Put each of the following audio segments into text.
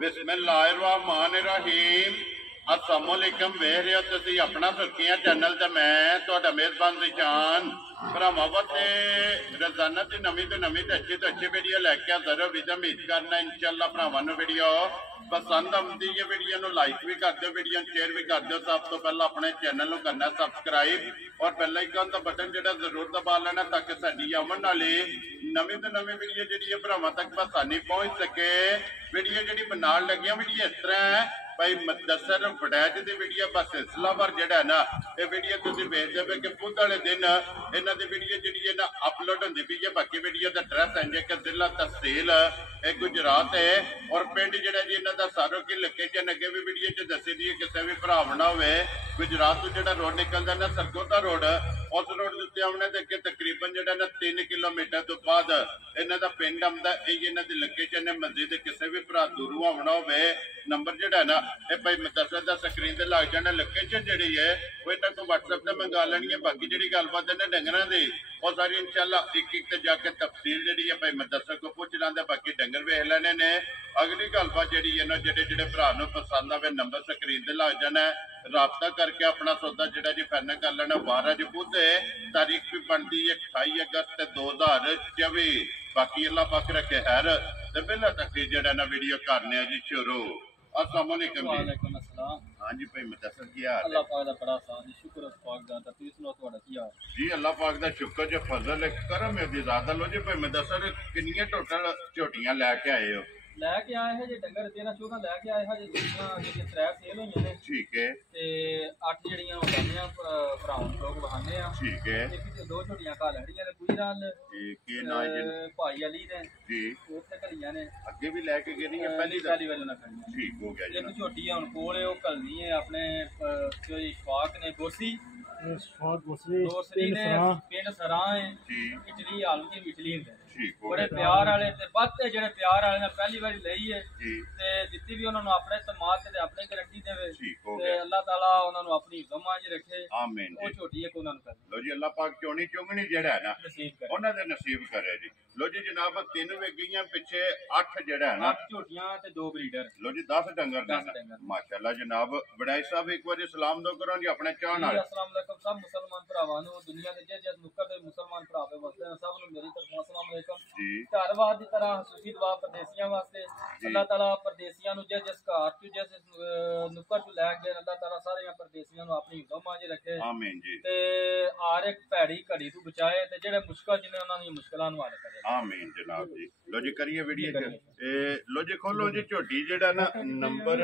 बिस्मिल्लाहिर्रहमानिर्रहीम अस्सलामुअलैकुम वेख रहे हो तुसी अपना सुर्खियां चैनल ते मैं तुहाडा मेजबान रिशान भरावां ते रोजाना दी नवीं तो अच्छी वीडियो लैके हाज़र हो। विद उम्मीद करना इंशाअल्लाह भरावां नूं वीडियो पसंद आउंदी है। वीडियो नूं लाइक भी कर दो, वीडियो शेयर भी कर दो। सब तो पहला अपने चैनल नूं करना सबसक्राइब और बेल आइकन दा बटन जिहड़ा जरूर दबा लेना ताकि साडी आउण वाली नवीं तो नवीं वीडियो जिहड़ी है भरावां तक आसानी पहुंच सके। वीडियो जिहड़ी बनाउण लगिया वीडियो इस तरह है भाई मुदस्सर वड़ैच की वीडियो बस सिलसिलावार जिहड़ा है ना ये वीडियो तुसीं वेखदे पे कि बुध वाले दिन इन्हां दी वीडियो जिहड़ी है ना अपलोड होंदी पई है। बाकी वीडियो दा एड्रैस है जे कि जिला तहसील गुजरात है और पिंड जिहड़ा जी इन्हां दा सारो की लोकेशन अगे भी वीडियो च दसी दी है। किसी भी भरा बना होवे गुजरात तो जिहड़ा रोड निकलदा ना सरगोदा रोड उस रोड के उत्ते आउणे दे अगे तकरीबन जिहड़ा ना 3 किलोमीटर तो बाद इन्हां दा पिंड आउंदा। यही इन्हां दी लोकेशन है। मस्जिद किसी भी भरा दूरों आउणा होवे नंबर जिहड़ा ना ये भाई मुदस्सर दा स्क्रीन ते लग जाना। लोकेशन जिहड़ी है वो इन्हां को WhatsApp ते मंगा लैनी है। बाकी जिहड़ी गलबात है ना डंगरां दी और सारी इंशाअल्लाह एक ते जाके तफसील जिहड़ी है भाई मुदस्सर को पूछ लांदे। बाकी डंगर वेख लेने ने। अगली गलबात जिहड़ी है ना जिहड़े भरा नूं पसंद आवे नंबर स्क्रीन ते लग जाना है। राबता करके अपना सौदा जिहड़ा जी फाइनल कर लेना। 12 बुध तारीख भी बनती है 28 अगस्त 2024। बाकी अल्लाह पाक रखे खैर ते पहला तक जिहड़ा ना वीडियो करने जी शुरू। अस्सलाम वालेकुम वालेकुम अस्सलाम। हाँ जी भाई मुदस्सर की हाल अल्लाह पाक दा बड़ा आसान है। शुक्र है पाक दा। तुसीं सुनाओ तुहाडा की हाल जी? अल्लाह पाक दा शुक्र जो फजल है करम है दी ज़ात लो जी। भाई मुदस्सर कितनी टोटल झोटियां लैके आए हो? लैके आए हैं जे डंगर 13-14 लैके आए हैं जे जे 3 सेल होईयां ने। ठीक है। ते 8 जड़ियां वहाने आ भराउन लोग वहाने आ। ठीक है। ते 2 झोटियां घाल हड़ियां ने पूरी राल के ना जी भाई अली ने जी उत्थे घलियां ने। अगे भी लेके गए नहीं पहली वाली ना खड़ियां। ठीक हो गया जी। एक झोटी है हुन कोल है ओ घलनी है अपने कोई इशफाक ने गोसी दोसरी ने पिंड सरां है इटली आलू की इटली है। बड़े प्यार वाले ते बत्ते जेड़े प्यार वाले ने पहली बारी लई है ते दित्ती भी उन्होंने अपने तमाद ते अपने गारंटी देवे ते अल्लाह ताला उन्होंने अपनी गमा च रखे। आमीन। ओ छोटी एक उन्होंने कर लो जी अल्लाह पाक चोनी चुंगनी जेड़ा है ना नसीब करे उन्हां दे नसीब करे जी। लो जी जनाब 3 वेगियां पिछे 8 जेड़ा है ना 8 झोटियां ते 2 ब्रीडर। लो जी 10 डंगर ने माशाल्लाह जनाब। बड़ाई साहब एक बार सलाम दो करो जी अपने चाहण वाले। अस्सलाम वालेकुम सब मुसलमान भरावां नूं दुनिया दे जे नुक्कड़ दे मुसलमान भरावे वसदे ने सब नूं मेरी तरफों अस्सलाम वालेकुम जी। धन्नवाद दी तरह सुखी दुआ परदेसियां वास्ते। अल्लाह ताला परदेसियां नूं जिस घर च जिस नुक्कड़ च लै गए अल्लाह ताला सारे परदेसियां नूं अपनी गमां च रखे। आमीन जी। ते हर एक भैड़ी घड़ी तू बचाए ते जेड़े मुश्किल जिन्ने उन्हां दी मुश्किलां नूं हल करे। आमीन जनाब जी। लो जी करिए वीडियो लो जी खोलो जी झोटी जेड़ा ना नंबर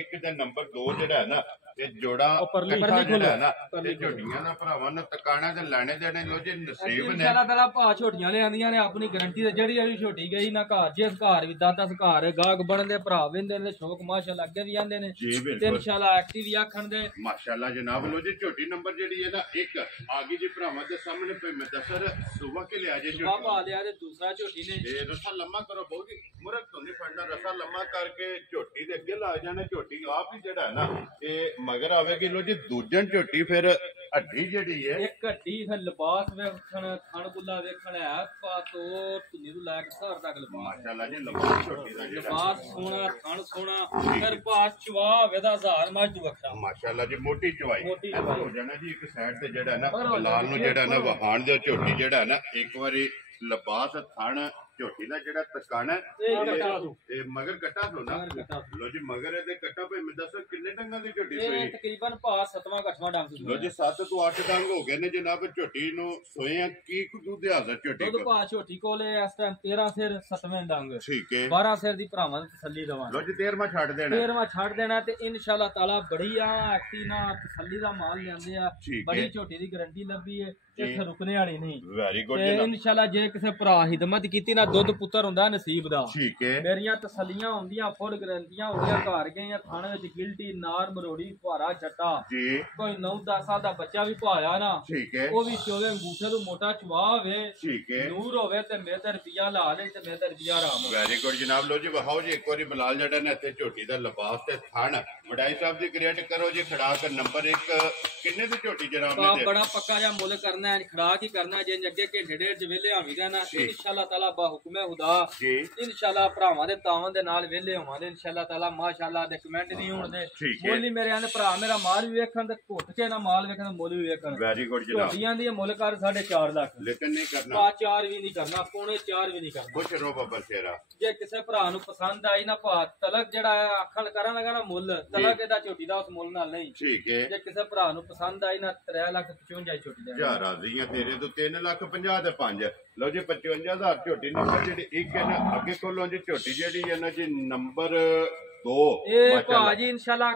1 ते नंबर 2 जेड़ा है ना ये जोड़ा कट्ठा जेड़ा है ना ते झोटियां ना भरावां ने तकाना ते लेने देने लो जी नसीब ने। इंशाअल्लाह ताला भा झोटियां ले आंदियां ने अपनी गारंटी ते जेड़ी जेड़ी झोटी गई ना घर जिस घर भी 10 घर गाहक बनदे भरा वेंदे ने शौक माशाअल्लाह अगे भी आंदे ने ते इंशाअल्लाह एक्टिव भी आखण दे माशाअल्लाह जनाब। लो जी झोटी नंबर जेड़ी है ना 1 आगे जी भरावां दे सामने पे मुदस्सर सुबह के ले आ जे सुबह पा लिया ते दूसरा झोटी ने ये रसा लम्मा करो बहुत ही मुरक तो नहीं पड़ना। रसा लम्मा करके झोटी दे अगे ला जाना। झोटी आप ही जेड़ा है ना ये मगर आवेगी। लो जी दूजन झोटी फिर हड्डी जेड़ी है एक हड्डी फिर लिबास वेखण थण गुल्ला वेखण है पातो तुनी तू लैके सर तक लिबास माशाअल्लाह जी। लिबास झोटी दा जेड़ा लिबास सोना थण सोना फिर पास चवा वेदा हजार मज तू वखा माशाअल्लाह जी। मोटी चवाई हो जाना जी। एक साइड ते जेड़ा ना लाल नु जेड़ा ना वहाण दे झोटी जेड़ा ना एक बारी लिबास थण झोटी दा जेड़ा तकाना ए मगर कट्टा सो ना। लो जी मगर दे कट्टा पे मुदस्सर किन्ने डंगां दी झोटी सोई? तकरीबन 5-7वां 8वां डंग सी। लो जी 7 तो 8 डंग हो गए ने जनाब झोटी नु सोए की दूध हाजर झोटी दुध पा झोटी कोले इस टाइम 13 सिर 7वें डंग। ठीक है। 12 सिर दी भरावां दी तसल्ली दवा। लो जी 13वां छड़ देना। 13वां छड़ देना ते इंशाअल्लाह ताला बढ़िया एक्टी ना तसल्ली दा माल लेंदे आ। बड़ी झोटी दी गारंटी लभी है इत्थे रुकने वाली नहीं। वेरी गुड ते इंशाअल्लाह जे किसे भरा हिदमत कीती ना दुध पुत्तर हुंदा नसीब दा। ठीक है। मेरियां तसल्लियां होंदियां फुल गारंटियां होंदियां घर गए थाने विच गिल्टी नार मरोड़ी फुहारा जट्टा जी कोई 9-10 साल दा बच्चा भी पाया ना ठीक है वो भी चोवे अंगूठे तो मोटा चवा होवे ठीक है नूर होवे ते मेरे रुपया ला ले ते मेरे रुपया आराम। वेरी गुड जनाब। लो जी वहाओ जी एक बारी बिलाल जड़ा ने इत्थे झोटी दा लिबास ते थण ਵਡਾਈ ਸਾਹਿਬ ਦੀ ਕ੍ਰੀਏਟ ਕਰੋ ਜੀ ਖੜਾਕ ਨੰਬਰ 1 ਕਿੰਨੇ ਦੀ ਝੋਟੀ ਜਨਾਬ ਨੇ ਬੜਾ ਪੱਕਾ ਜਿਹਾ ਮੁੱਲ ਕਰਨਾ ਹੈ ਖੜਾਕ ਹੀ ਕਰਨਾ ਜੇ ਅੱਗੇ ਘੰਟੇ ਡੇਢ ਚ ਵਿਹਲੇ ਆਵੀ ਰਹਿਣਾ ਇਨਸ਼ਾਅੱਲਾ ਤਾਲਾ ਬਾ ਹੁਕਮੇ ਖੁਦਾ ਇਨਸ਼ਾਅੱਲਾ ਭਰਾਵਾਂ ਦੇ ਤਾਵਨ ਦੇ ਨਾਲ ਵਿਹਲੇ ਹੋਵਾਂਗੇ ਇਨਸ਼ਾਅੱਲਾ ਤਾਲਾ ਮਾਸ਼ਾਅੱਲਾ ਦੇ ਕਮੈਂਟ ਨਹੀਂ ਹੋਣ ਦੇ ਮੁੱਲ ਹੀ ਮੇਰੇ ਆਂਦੇ ਭਰਾ ਮੇਰਾ ਮਾਲ ਵੀ ਵੇਖਣ ਤੇ ਘੁੱਟ ਕੇ ਨਾ ਮਾਲ ਵੇਖਣ ਮੁੱਲ ਵੀ ਵੇਖਣ ਵੈਰੀ ਗੁੱਡ ਜਨਾਬ ਝੋਟੀਆਂ ਦੀ ਮੁੱਲ ਕਰ 4.5 ਲੱਖ ਲੇਕਿਨ ਨਹੀਂ ਕਰਨਾ 4 ਵੀ ਨਹੀਂ ਕਰਨਾ ਪੌਣੇ 4 ਵੀ ਨਹੀਂ ਕਰਨਾ ਕੁਛ ਰੋ ਬੱਬਰ ਸ਼ੇਰਾ ਜੇ ਕਿਸੇ ਭਰਾ ਨੂੰ ਪਸੰਦ ਆਈ ਨਾ ਭਾ ਤਲਕ ਜਿਹੜਾ ਆਖਣ ਕਰਾਂ ਲਗਾ ਨਾ ਮੁੱਲ ਤਲਕ ਇਹਦਾ ਝੋਟੀ ਦਾ ਉਸ ਮੁੱਲ ਨਾਲ ਨਹੀਂ ਠੀਕ ਹੈ ਜੇ ਕਿਸੇ ਭਰਾ ਨੂੰ ਪਸੰਦ ਆਈ ਨਾ 3,55,000 ਝੋਟੀ ਦਾ ਜਾ ਰਾਜ਼ੀ ਆ ਤੇਰੇ ਤੋਂ 3,50,000 ਤੇ 5 ਲਓ ਜੀ 55,000 ਝੋਟੀ ਨੰਬਰ ਜਿਹੜੀ ਇੱਕ ਹੈ ਨਾ ਅੱਗੇ ਕੋਲੋਂ ਜੀ ਝੋਟੀ ਜਿਹੜੀ ਹੈ ਨਾ ਜੀ ਨੰਬਰ 2 ਇਹ ਭਾਜੀ ਇਨਸ਼ਾਅੱਲਾ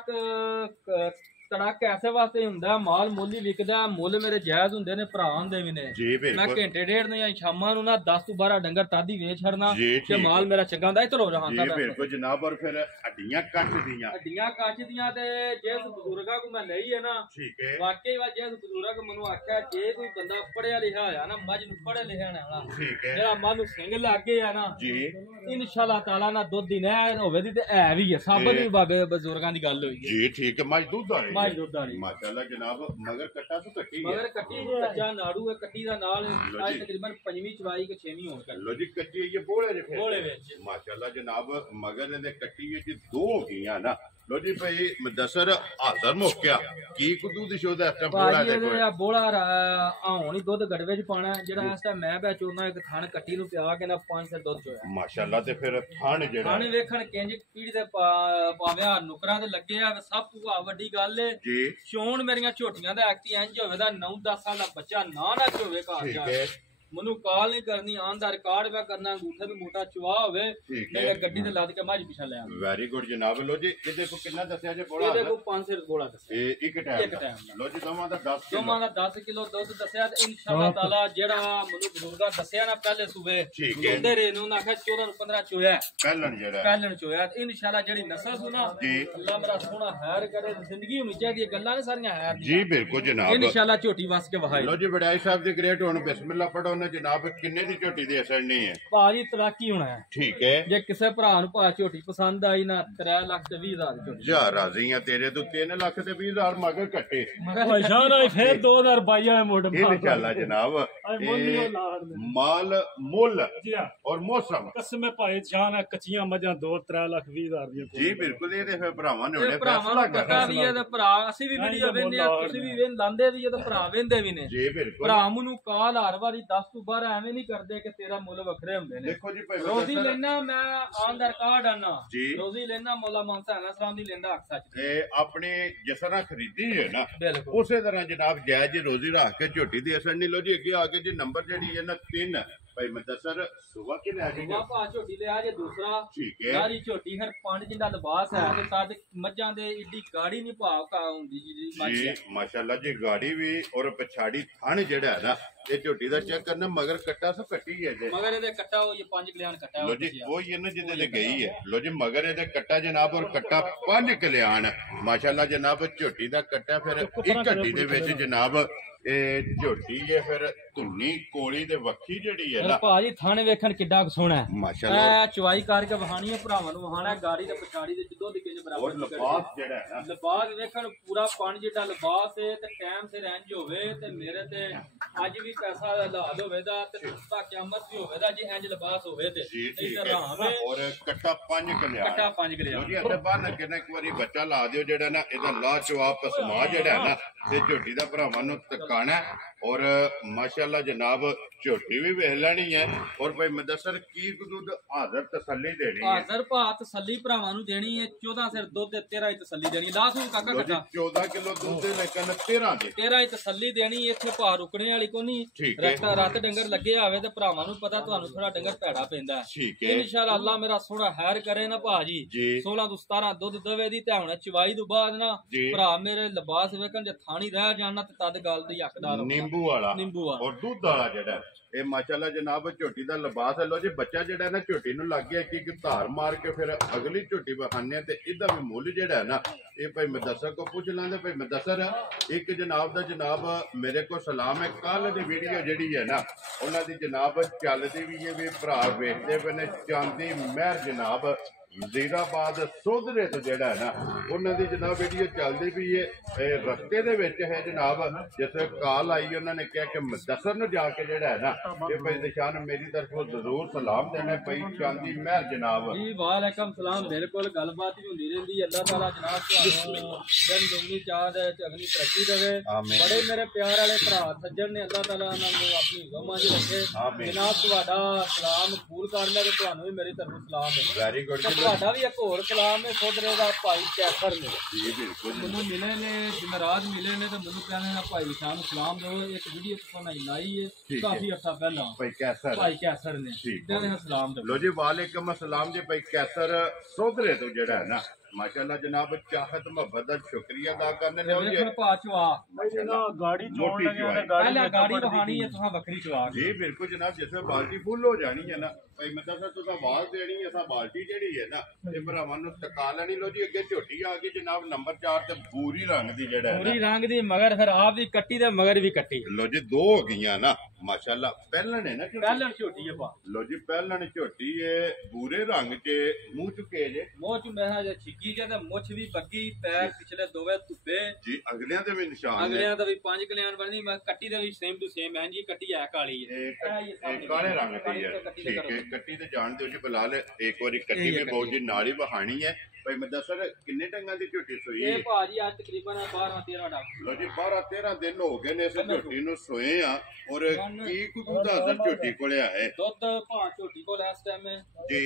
ਤੜਾਕ ਐਸੇ ਵਾਸਤੇ ਹੁੰਦਾ ਮਾਲ ਮੁੱਲ ਹੀ ਵਿਕਦਾ ਮੁੱਲ ਮੇਰੇ ਜਾਇਜ਼ ਹੁੰਦੇ ਨੇ ਭਰਾ ਹੁੰਦੇ ਵੀ ਨੇ ਮੈਂ ਘੰਟੇ ਡੇਢ ਨੂੰ ਜਾਂ ਸ਼ਾਮਾਂ ਨੂੰ ਨਾ 10 ਤੋਂ 12 ਡੰਗਰ ਤਾਦੀ ਵੇਚ ਛੜਨਾ ਤੇ ਮਾਲ ਮੇਰਾ ਚੰਗਾ ਹੁੰਦਾ ਇਧਰੋਂ ਰਹਾਂਦਾ ਜੀ ਬਿਲਕੁਲ ਜਨਾਬ ਔਰ ਫਿਰ ਹੱਡੀਆਂ ਕੱਚ ਦੀਆਂ ਤੇ ਜਿਸ ਬਜ਼ੁਰਗਾਂ ਕੋ ਮੈਂ ਲਈ ਹੈ ਨਾ ਠੀਕ ਹੈ ਵਾਕਈ ਵਾ ਜਿਸ ਬਜ਼ੁਰਗ ਮੈਨੂੰ ਆਖਿਆ ਜੇ ਕੋਈ ਬੰਦਾ ਪੜਿਆ ਲਿਖਿਆ ਹੋਇਆ ਨਾ ਮੱਝ ਨੂੰ ਪੜ੍ਹੇ ਲਿਖਿਆ ਨਾ ਠੀਕ ਹੈ ਜਿਹੜਾ ਮੱਝ ਨੂੰ ਸਿੰਘ ਲੱਗੇ ਆ ਨਾ ਜੀ ਇਨਸ਼ਾਅੱਲਾ ਤਾਲਾ ਨਾ ਦੁੱਧ ਦੀ ਨਹਿਰ ਹੋਵੇ ਦੀ ਤੇ ਹੈ ਵੀ ਹੈ ਸਾਬਤ ਵੀ ਬਾਬੇ ਬਜ਼ੁਰਗਾਂ ਦੀ ਗੱਲ ਹੋਈ ਜੀ ਠੀਕ ਹੈ ਮੱਝ ਦੁੱਧ ਵਾਲੀ माशाअल्लाह जनाब मगर कट्टा तो कट्टी मगर कट्टी कच्चा नाड़ू है कट्टी दा नाल आज तकरीबन 5वीं चवाई के 6वीं होन कर लो जी कच्ची ये बोले जे बोले विच माशाअल्लाह जनाब मगर ने कट्टी ये 2 हो गईयां ना लो जी भाई मुदस्सर हाਜ਼ਰ ਮੁੱਕਿਆ ਕੀ ਕੁਦੂ ਦੀ ਸ਼ੋਦਾ ਇਸ ਟਾਈਮ ਬੋਲਾ ਦੇ ਕੋਈ ਬੋਲਾ ਆਉਣ ਹੀ ਦੁੱਧ ਗੜਵੇ ਚ ਪਾਣਾ ਜਿਹੜਾ ਇਸ ਟਾਈਮ ਮੈਂ ਬੈ ਚੋਨਾ ਇੱਕ ਥਣ ਕੱਟੀ ਨੂੰ ਪਿਆ ਕੇ ਨਾ 5 ਸਿਰ ਦੁੱਧ ਚੋਇਆ ਮਾਸ਼ਾਅੱਲਾ ਤੇ ਫਿਰ ਥਣ ਜਿਹੜਾ ਥਣ ਵੇਖਣ ਕਿੰਜ ਪੀੜੀ ਦੇ ਪਾਵਿਆ ਨੁਕਰਾਂ ਤੇ ਲੱਗੇ ਆ ਸਭ ਤੋਂ ਵੱਡੀ ਗੱਲ ਏ ਜੀ ਸ਼ੌਣ ਮੇਰੀਆਂ ਝੋਟੀਆਂ ਦਾ ਐਕਟੀ ਇੰਜ ਹੋਵੇ ਦਾ 9-10 ਸਾਲ ਦਾ ਬੱਚਾ ਨਾ ਹੋਵੇ ਘਰ ਜਾ ਮੈਨੂੰ ਕਾਲ ਨਹੀਂ ਕਰਨੀ ਆਨ ਦਾ ਰਿਕਾਰਡ ਮੈਂ ਕਰਨਾ ਅੰਗੂਠੇ ਤੇ ਮੋਟਾ ਚਵਾ ਹੋਵੇ ਮੈਂ ਗੱਡੀ ਤੇ ਲੱਦ ਕੇ ਮੱਝ ਪਿਛਾ ਲੈ ਆਵਾਂ ਵੈਰੀ ਗੁੱਡ ਜਨਾਬ ਲੋ ਜੀ ਇਹਦੇ ਕੋ ਕਿੰਨਾ ਦੱਸਿਆ ਜੇ ਬੋਲਾ ਇਹਦੇ ਕੋ 5 ਸਿਰ ਬੋਲਾ ਦੱਸਿਆ ਇਹ ਇੱਕ ਟਾਈਮ ਲੋ ਜੀ ਦੋਵਾਂ ਦਾ 10 ਕਿਲੋ ਦੁੱਧ ਦੱਸਿਆ ਤੇ ਇਨਸ਼ਾਅੱਲਾ ਤਾਲਾ ਜਿਹੜਾ ਮੈਨੂੰ ਬਜ਼ੁਰਗਾਂ ਦੱਸਿਆ ਨਾ ਪਹਿਲੇ ਸੂਬੇ ਉਹਦੇ ਰੇ ਨੂੰ ਆਖਿਆ 14 ਨੂੰ 15 ਚੋਇਆ ਪਹਿਲਣ ਚੋਇਆ ਤੇ ਇਨਸ਼ਾਅੱਲਾ ਜਿਹੜੀ ਨਸਲ ਸੁਣਾ ਅੱਲਾ ਮੇਰਾ ਸੋਹਣਾ ਹੈਰ ਕਰੇ ਜ਼ਿੰਦਗੀ ਹੋਣੀ ਚਾਹੀਦੀ ਗੱਲਾਂ ਨੇ ਸਾਰੀਆਂ ਹੈਰ ਦੀਆਂ ਜੀ ਬਿਲਕੁਲ ਜਨਾਬ ਇਨਸ਼ਾਅੱਲਾ ਝੋਟੀ ਵਸ ਕੇ ਵਹਾਈ ਲੋ ਜੀ ਵਡਾਈ ਸਾਹਿਬ ਦੀ ਗ੍ਰੇਟ ਹੁਣ ਬਿਸਮਿਲ੍ਲਾ ਪੜੋ ਜਨਾਬ ਕਿੰਨੇ ਦੀ ਝੋਟੀ ਦੇ ਅਸਰ ਨਹੀਂ ਹੈ ਭਾਜੀ ਤਲਾਕੀ ਹੋਣਾ ਹੈ ਠੀਕ ਹੈ ਜੇ ਕਿਸੇ ਭਰਾ ਨੂੰ ਭਾ ਝੋਟੀ ਪਸੰਦ ਆਈ ਨਾ 3,20,000 ਝੋਟੀ ਜਾ ਰਾਜ਼ੀ ਆ ਤੇਰੇ ਤੋਂ 3,20,000 ਮਗਰ ਕੱਟੇ ਪਛਾਣ ਆਈ ਫੇਰ 2,000 ਮੋੜ ਇਨਸ਼ਾਅੱਲਾ ਜਨਾਬ ਮਾਲ ਮੁੱਲ ਔਰ ਮੌਸਮ ਕਸਮੇ ਭਾਈ ਜਾਨ ਹੈ ਕੱਚੀਆਂ ਮੱਝਾਂ 2-3,20,000 ਦੀਆਂ ਜੀ ਬਿਲਕੁਲ ਇਹ ਤੇ ਫਿਰ ਭਰਾਵਾਂ ਨੇ ਉਹਨੇ ਫੈਸਲਾ ਕਰਨਾ ਵੀ ਇਹ ਤੇ ਭਰਾ ਅਸੀਂ ਵੀ ਵੀਡੀਓ ਵੇਖਦੇ ਆ ਤੁਸੀਂ ਵੀ ਲਾਂਦੇ ਵੀ ਇਹ ਤੇ ਭਰਾ ਵੇਂਦੇ ਵੀ ਨੇ ਜੀ ਬਿਲਕੁਲ ਭਰਾ ਨੂੰ ਕਾਲ ਹਰ ਵਾਰੀ 10 ਤੋਂ 12 ਐਵੇਂ ਨਹੀਂ ਕਰਦੇ ਕਿ ਤੇਰਾ ਮੁੱਲ ਵੱਖਰੇ ਹੁੰਦੇ ਨੇ ਦੇਖੋ ਜੀ ਭਾਈ ਰੋਜ਼ੀ ਲੈਣਾ ਮੈਂ ਆਨ ਦਾ ਰਿਕਾਰਡ ਆਣਾ ਰੋਜ਼ੀ ਲੈਣਾ ਮੌਲਾ ਮੌਂਸਾ ਸਲਾਮ ਦੀ ਲੈਂਦਾ ਹੱਕ ਸੱਚ ਇਹ ਆਪਣੇ ਜਿਸ ਤਰ੍ਹਾਂ ਖਰੀਦੀ ਹੈ ਨਾ ਉਸੇ ਤਰ੍ਹਾਂ ਜਨਾਬ ਜਾਇਜ਼ ਰੋਜ਼ੀ ਰੱਖ ਕੇ ਝੋਟੀ ਦੀ ਅਸਰ ਨਹੀਂ ਲੋ ਜੀ ਅੱਗੇ ਆ ਕੇ ਜੀ ਨੰਬਰ ਜਿਹੜੀ ਹੈ ਨਾ 3 ਭਾਈ ਮੁਦੱਸਰ ਸੁਬਾ ਕੇ ਲੈ ਕੇ ਸੁਬਾ ਝੋਟੀ ਲੈ ਆ ਜੇ ਦੂਸਰਾ ਠੀਕ ਹੈ ਸਾਰੀ ਝੋਟੀ ਹਰ ਪੰਜ ਜਿੰਦਾ ਲਿਬਾਸ ਹੈ ਤੇ ਸਾਦ ਮੱਝਾਂ ਦੇ ਏਡੀ ਗਾੜੀ ਨਹੀਂ ਭਾਵ ਕਾ ਹੁੰਦੀ ਜੀ ਮਾਸ਼ਾਅੱਲਾ ਜੀ ਗਾੜੀ ਵੀ ਔਰ ਪਛਾੜੀ ਥਣ ਜਿਹੜਾ ਹੈ ਨਾ ਇਹ ਝੋਟੀ ਦਾ ਚੈੱਕ ਕਰਨਾ ਮਗਰ ਕੱਟਾ ਸੋ ਕੱਟੀ ਹੈ ਜੇ ਮਗਰ ਇਹਦੇ ਕੱਟਾ ਉਹ ਇਹ 5 ਕਲਿਆਣ ਕੱਟਾ ਲੋ ਜੀ ਉਹ ਇਹਨਾਂ ਜਿਹਦੇ ਤੇ ਗਈ ਹੈ ਲੋ ਜੀ ਮਗਰ ਇਹਦੇ ਕੱਟਾ ਜਨਾਬ ਔਰ ਕੱਟਾ 5 ਕਲਿਆਣ ਮਾਸ਼ਾਅੱਲਾ ਜਨਾਬ ਝੋਟੀ ਦਾ ਕੱਟਾ ਫਿਰ ਇੱਕ ਘੱਟੀ ਦੇ ਵਿੱਚ ਜਨਾਬ ਇਹ ਝੋਟੀ ਹੈ ਫਿਰ ਧੁੰਨੀ ਕੋਲੀ ਤੇ ਵੱਖੀ ਜਿਹੜੀ ਹੈ ਨਾ ਭਾਜੀ ਥਾਣੇ ਵੇਖਣ ਕਿੱਡਾ ਸੋਹਣਾ ਹੈ ਮਾਸ਼ਾਅੱਲਾ ਚਵਾਈ ਕਰਕੇ ਵਹਾਣੀ ਹੈ ਭਰਾਵਾਂ ਨੂੰ ਵਹਾਣਾ ਗਾੜੀ ਤੇ ਪਛਾੜੀ ਦੇ ਦੁੱਧ ਕਿੰਜ ਬਰਾਬਰ ਔਰ ਲਿਬਾਸ ਜਿਹੜਾ ਹੈ ਨਾ ਲਿਬਾਸ ਵੇਖਣ ਪੂਰਾ ਪਾਣੀ ਜਿੱਡਾ ਲਿਬਾਸ ਹੈ ਤੇ ਟਾਈਮ ਸਿਰ ਇੰਜ ਹੋਵੇ ਤੇ ਮੇਰੇ ਤੇ ਅੱਜ ਵੀ ਪੈਸਾ ਲਾਦ ਹੋਵੇ ਦਾ ਤੇ ਤਾਂ ਕਿਆਮਤ ਵੀ ਹੋਵੇ ਦਾ ਜੇ ਇੰਜ ਲਿਬਾਸ ਹੋਵੇ ਤੇ ਇਸ ਤਰ੍ਹਾਂ ਹੋਵੇ ਔਰ ਕੱਟਾ 5 ਕਲਿਆਣ ਜੀ ਅੱਗੇ ਬਾਹਰ ਨਾ ਕਿੰਨਾ ਇੱਕ ਵਾਰੀ ਬੱਚਾ ਲਾ ਦਿਓ ਜਿਹੜਾ ਨਾ ਇਹਦਾ ਲਾ ਜਵਾਬ ਪਸਮਾ ਜਿਹੜਾ ਹੈ ਨਾ ਤੇ ਝੋਟੀ ਦਾ ਭਰਾਵਾਂ ਨੂੰ ਤਕਾਣਾ और माशाल्लाह जनाब झोटी भी वेख लेनी है और भाई मुदस्सर की दुध हाज़र तसल्ली देनी है हाज़र भा तसल्ली भरावां नूं देनी है 14 सिर दुध ते 13 ही तसल्ली देनी लास हूं काका कटा 14 किलो दुध दे लेकिन 13 ही तसल्ली देनी इत्थे भा रुकने वाली कोनी रात डंगर लगे आवे ते भरावां नूं पता तुहानूं थोड़ा डंगर भैड़ा पैंदा है इंशाअल्लाह अल्लाह मेरा सोहना हैर करे ना भाजी 16 ਤੋਂ 17 दुध दवे दी ते हुण चवाई तो बाद ना भरा मेरे लिबास वेखण जे थानी रह जाना ते तद गल दी हकदार नींबू वाला और दूध वाला जेड़ा ਇਹ ਮਾਸ਼ਾਅੱਲਾ ਜਨਾਬ ਝੋਟੀ ਦਾ ਲਿਬਾਸ ਹੈ ਲੋ ਜੀ ਬੱਚਾ ਜਿਹੜਾ ਨਾ ਝੋਟੀ ਨੂੰ ਲੱਗ ਗਿਆ ਕਿ ਧਾਰ ਮਾਰ ਕੇ ਫਿਰ ਅਗਲੀ ਝੋਟੀ ਬਖਾਨੇ ਤੇ ਇਹਦਾ ਵੀ ਮੁੱਲ ਜਿਹੜਾ ਹੈ ਨਾ ਇਹ ਭਾਈ ਮੁਦੱਸਰ ਕੋ ਪੁੱਛ ਲਾਂਦੇ ਭਾਈ ਮੁਦੱਸਰ ਇੱਕ ਜਨਾਬ ਦਾ ਜਨਾਬ ਮੇਰੇ ਕੋ ਸਲਾਮ ਹੈ ਕੱਲ ਦੀ ਵੀਡੀਓ ਜਿਹੜੀ ਹੈ ਨਾ ਉਹਨਾਂ ਦੀ ਜਨਾਬ ਚੱਲਦੀ ਵੀ ਇਹ ਵੀ ਭਰਾ ਵੇਖਦੇ ਪਏ ਨੇ ਚਾਂਦੀ ਮਹਿਰ ਜਨਾਬ ਵਜ਼ੀਰਾਬਾਦ ਸੋਧਰੇ ਤੋਂ ਜਿਹੜਾ ਹੈ ਨਾ ਉਹਨਾਂ ਦੀ ਜਨਾਬ ਵੀਡੀਓ ਚੱਲਦੀ ਪਈ ਹੈ। ਰਸਤੇ ਦੇ ਵਿੱਚ ਹੈ ਜਨਾਬ, ਜਿਸ ਕਾਲ ਆਈ ਉਹਨਾਂ ਨੇ ਕਿਹਾ ਕਿ ਮੁਦੱਸਰ ਨੂੰ ਜਾ ਕੇ ਜਿਹੜਾ ਹੈ ਨਾ ਇਹ ਭਾਈ ਨਿਸ਼ਾਨ ਮੇਰੀ ਤਰਫੋਂ ਜ਼ਰੂਰ ਸਲਾਮ ਦੇਣਾ ਭਾਈ ਚਾਂਦੀ ਮਹਿਰ ਜਨਾਬ ਜੀ। ਵਾਲੇਕਮ ਸਲਾਮ। ਬਿਲਕੁਲ ਗੱਲਬਾਤ ਹੀ ਹੁੰਦੀ ਰਹਿੰਦੀ ਹੈ। ਅੱਲਾਹ ਤਾਲਾ जनाब ਤੁਹਾਨੂੰ ਦਿਨ ਦੁਗਣੀ ਚਾਹਤ ਅਗਨੀ ਤਰੱਕੀ ਦੇਵੇ। ਬੜੇ ਮੇਰੇ ਪਿਆਰ ਵਾਲੇ ਭਰਾ ਸੱਜਣ ਨੇ, ਅੱਲਾਹ ਤਾਲਾ ਉਹਨਾਂ ਨੂੰ ਆਪਣੀ ਗਮਾਂ 'ਚ ਰੱਖੇ। ਜਨਾਬ ਤੁਹਾਡਾ ਸਲਾਮ ਕਬੂਲ ਕਰ ਲਿਆ ਤੇ ਤੁਹਾਨੂੰ ਵੀ ਮੇਰੀ ਤਰਫੋਂ ਸਲਾਮ ਹੈ। Very good. ਤੁਹਾਡਾ ਵੀ ਇੱਕ ਹੋਰ ਸਲਾਮ ਹੈ ਸੋਧਰੇ ਦਾ ਭਾਈ ਕੈਸਰ ਨੇ। ਜੀ ਬਿਲਕੁਲ। ਮੈਨੂੰ ਮਿਲੇ ਨੇ ਜਮਰਾਤ ਮਿਲੇ ਨੇ ਤੇ ਮੈਨੂੰ ਕਹਿੰਦੇ ਨੇ ਭਾਈ ਸ਼ਾਹ ਨੂੰ ਸਲਾਮ ਦਿਓ। ਇੱਕ ਵੀਡੀਓ ਤੁਹਾਨੂੰ ਲਾਈ ਹੈ ਕਾਫੀ ਅਰਸਾ ਪਹਿਲਾਂ ਭਾਈ ਕੈਸਰ ਨੇ ਕਹਿੰਦੇ ਨੇ ਸਲਾਮ ਦਿਓ। ਲੋ ਜੀ ਵਾਲੇਕਮ ਅਸਲਾਮ ਜੀ ਭਾਈ ਕੈਸਰ ਸੋਧਰੇ ਤੋਂ ਜਿਹੜਾ ਹੈ ਨਾ माशाअल्लाह जनाब चाहत मोहब्बत का शुक्रिया अदा करने गाड़ी बहानी है तुहां बकरी चवा जी बिल्कुल जनाब। जिसमें बाल्टी फुल हो जानी है ना भाई मतलब सर तुसा आवाज देनी है सा बाल्टी जेड़ी है ना ते भरावां नु टका लेनी। लो जी अगे झोटी आ गई जनाब नंबर 4 ते भूरी रंग दी जेड़ा है भूरी रंग दी मगर फिर आप दी कट्टी ते मगर भी कट्टी। लो जी दो हो गईयां ना माशाअल्लाह। पहलन है ना पहलन झोटी है पा। लो जी पहलन झोटी है भूरे रंग च मुंह चुके जे मुंह च मैं जे छिकी जे ते मुछ भी बग्गी पैर पिछले दोवे धुप्पे जी अगलियां दे भी निशान है। अगलियां दा भी पांच कल्याण बनी मैं कट्टी दे भी सेम टू सेम है जी। कट्टी है काली है काले रंग दी है ठीक है। कट्टी ते जान दो जी बिलाल एक बारी कट्टी भी बहुत जी नाली बहानी है भाई मैं दस सर किन्ने टंगा दी झोटी सोई है भाजी आज तकरीबन 12-13 डंग। लो जी 12-13 दिन हो गए ने इस झोटी नु सोए आ और की कुछ दूध हाजर झोटी कोले है दूध भां झोटी कोल इस टाइम जी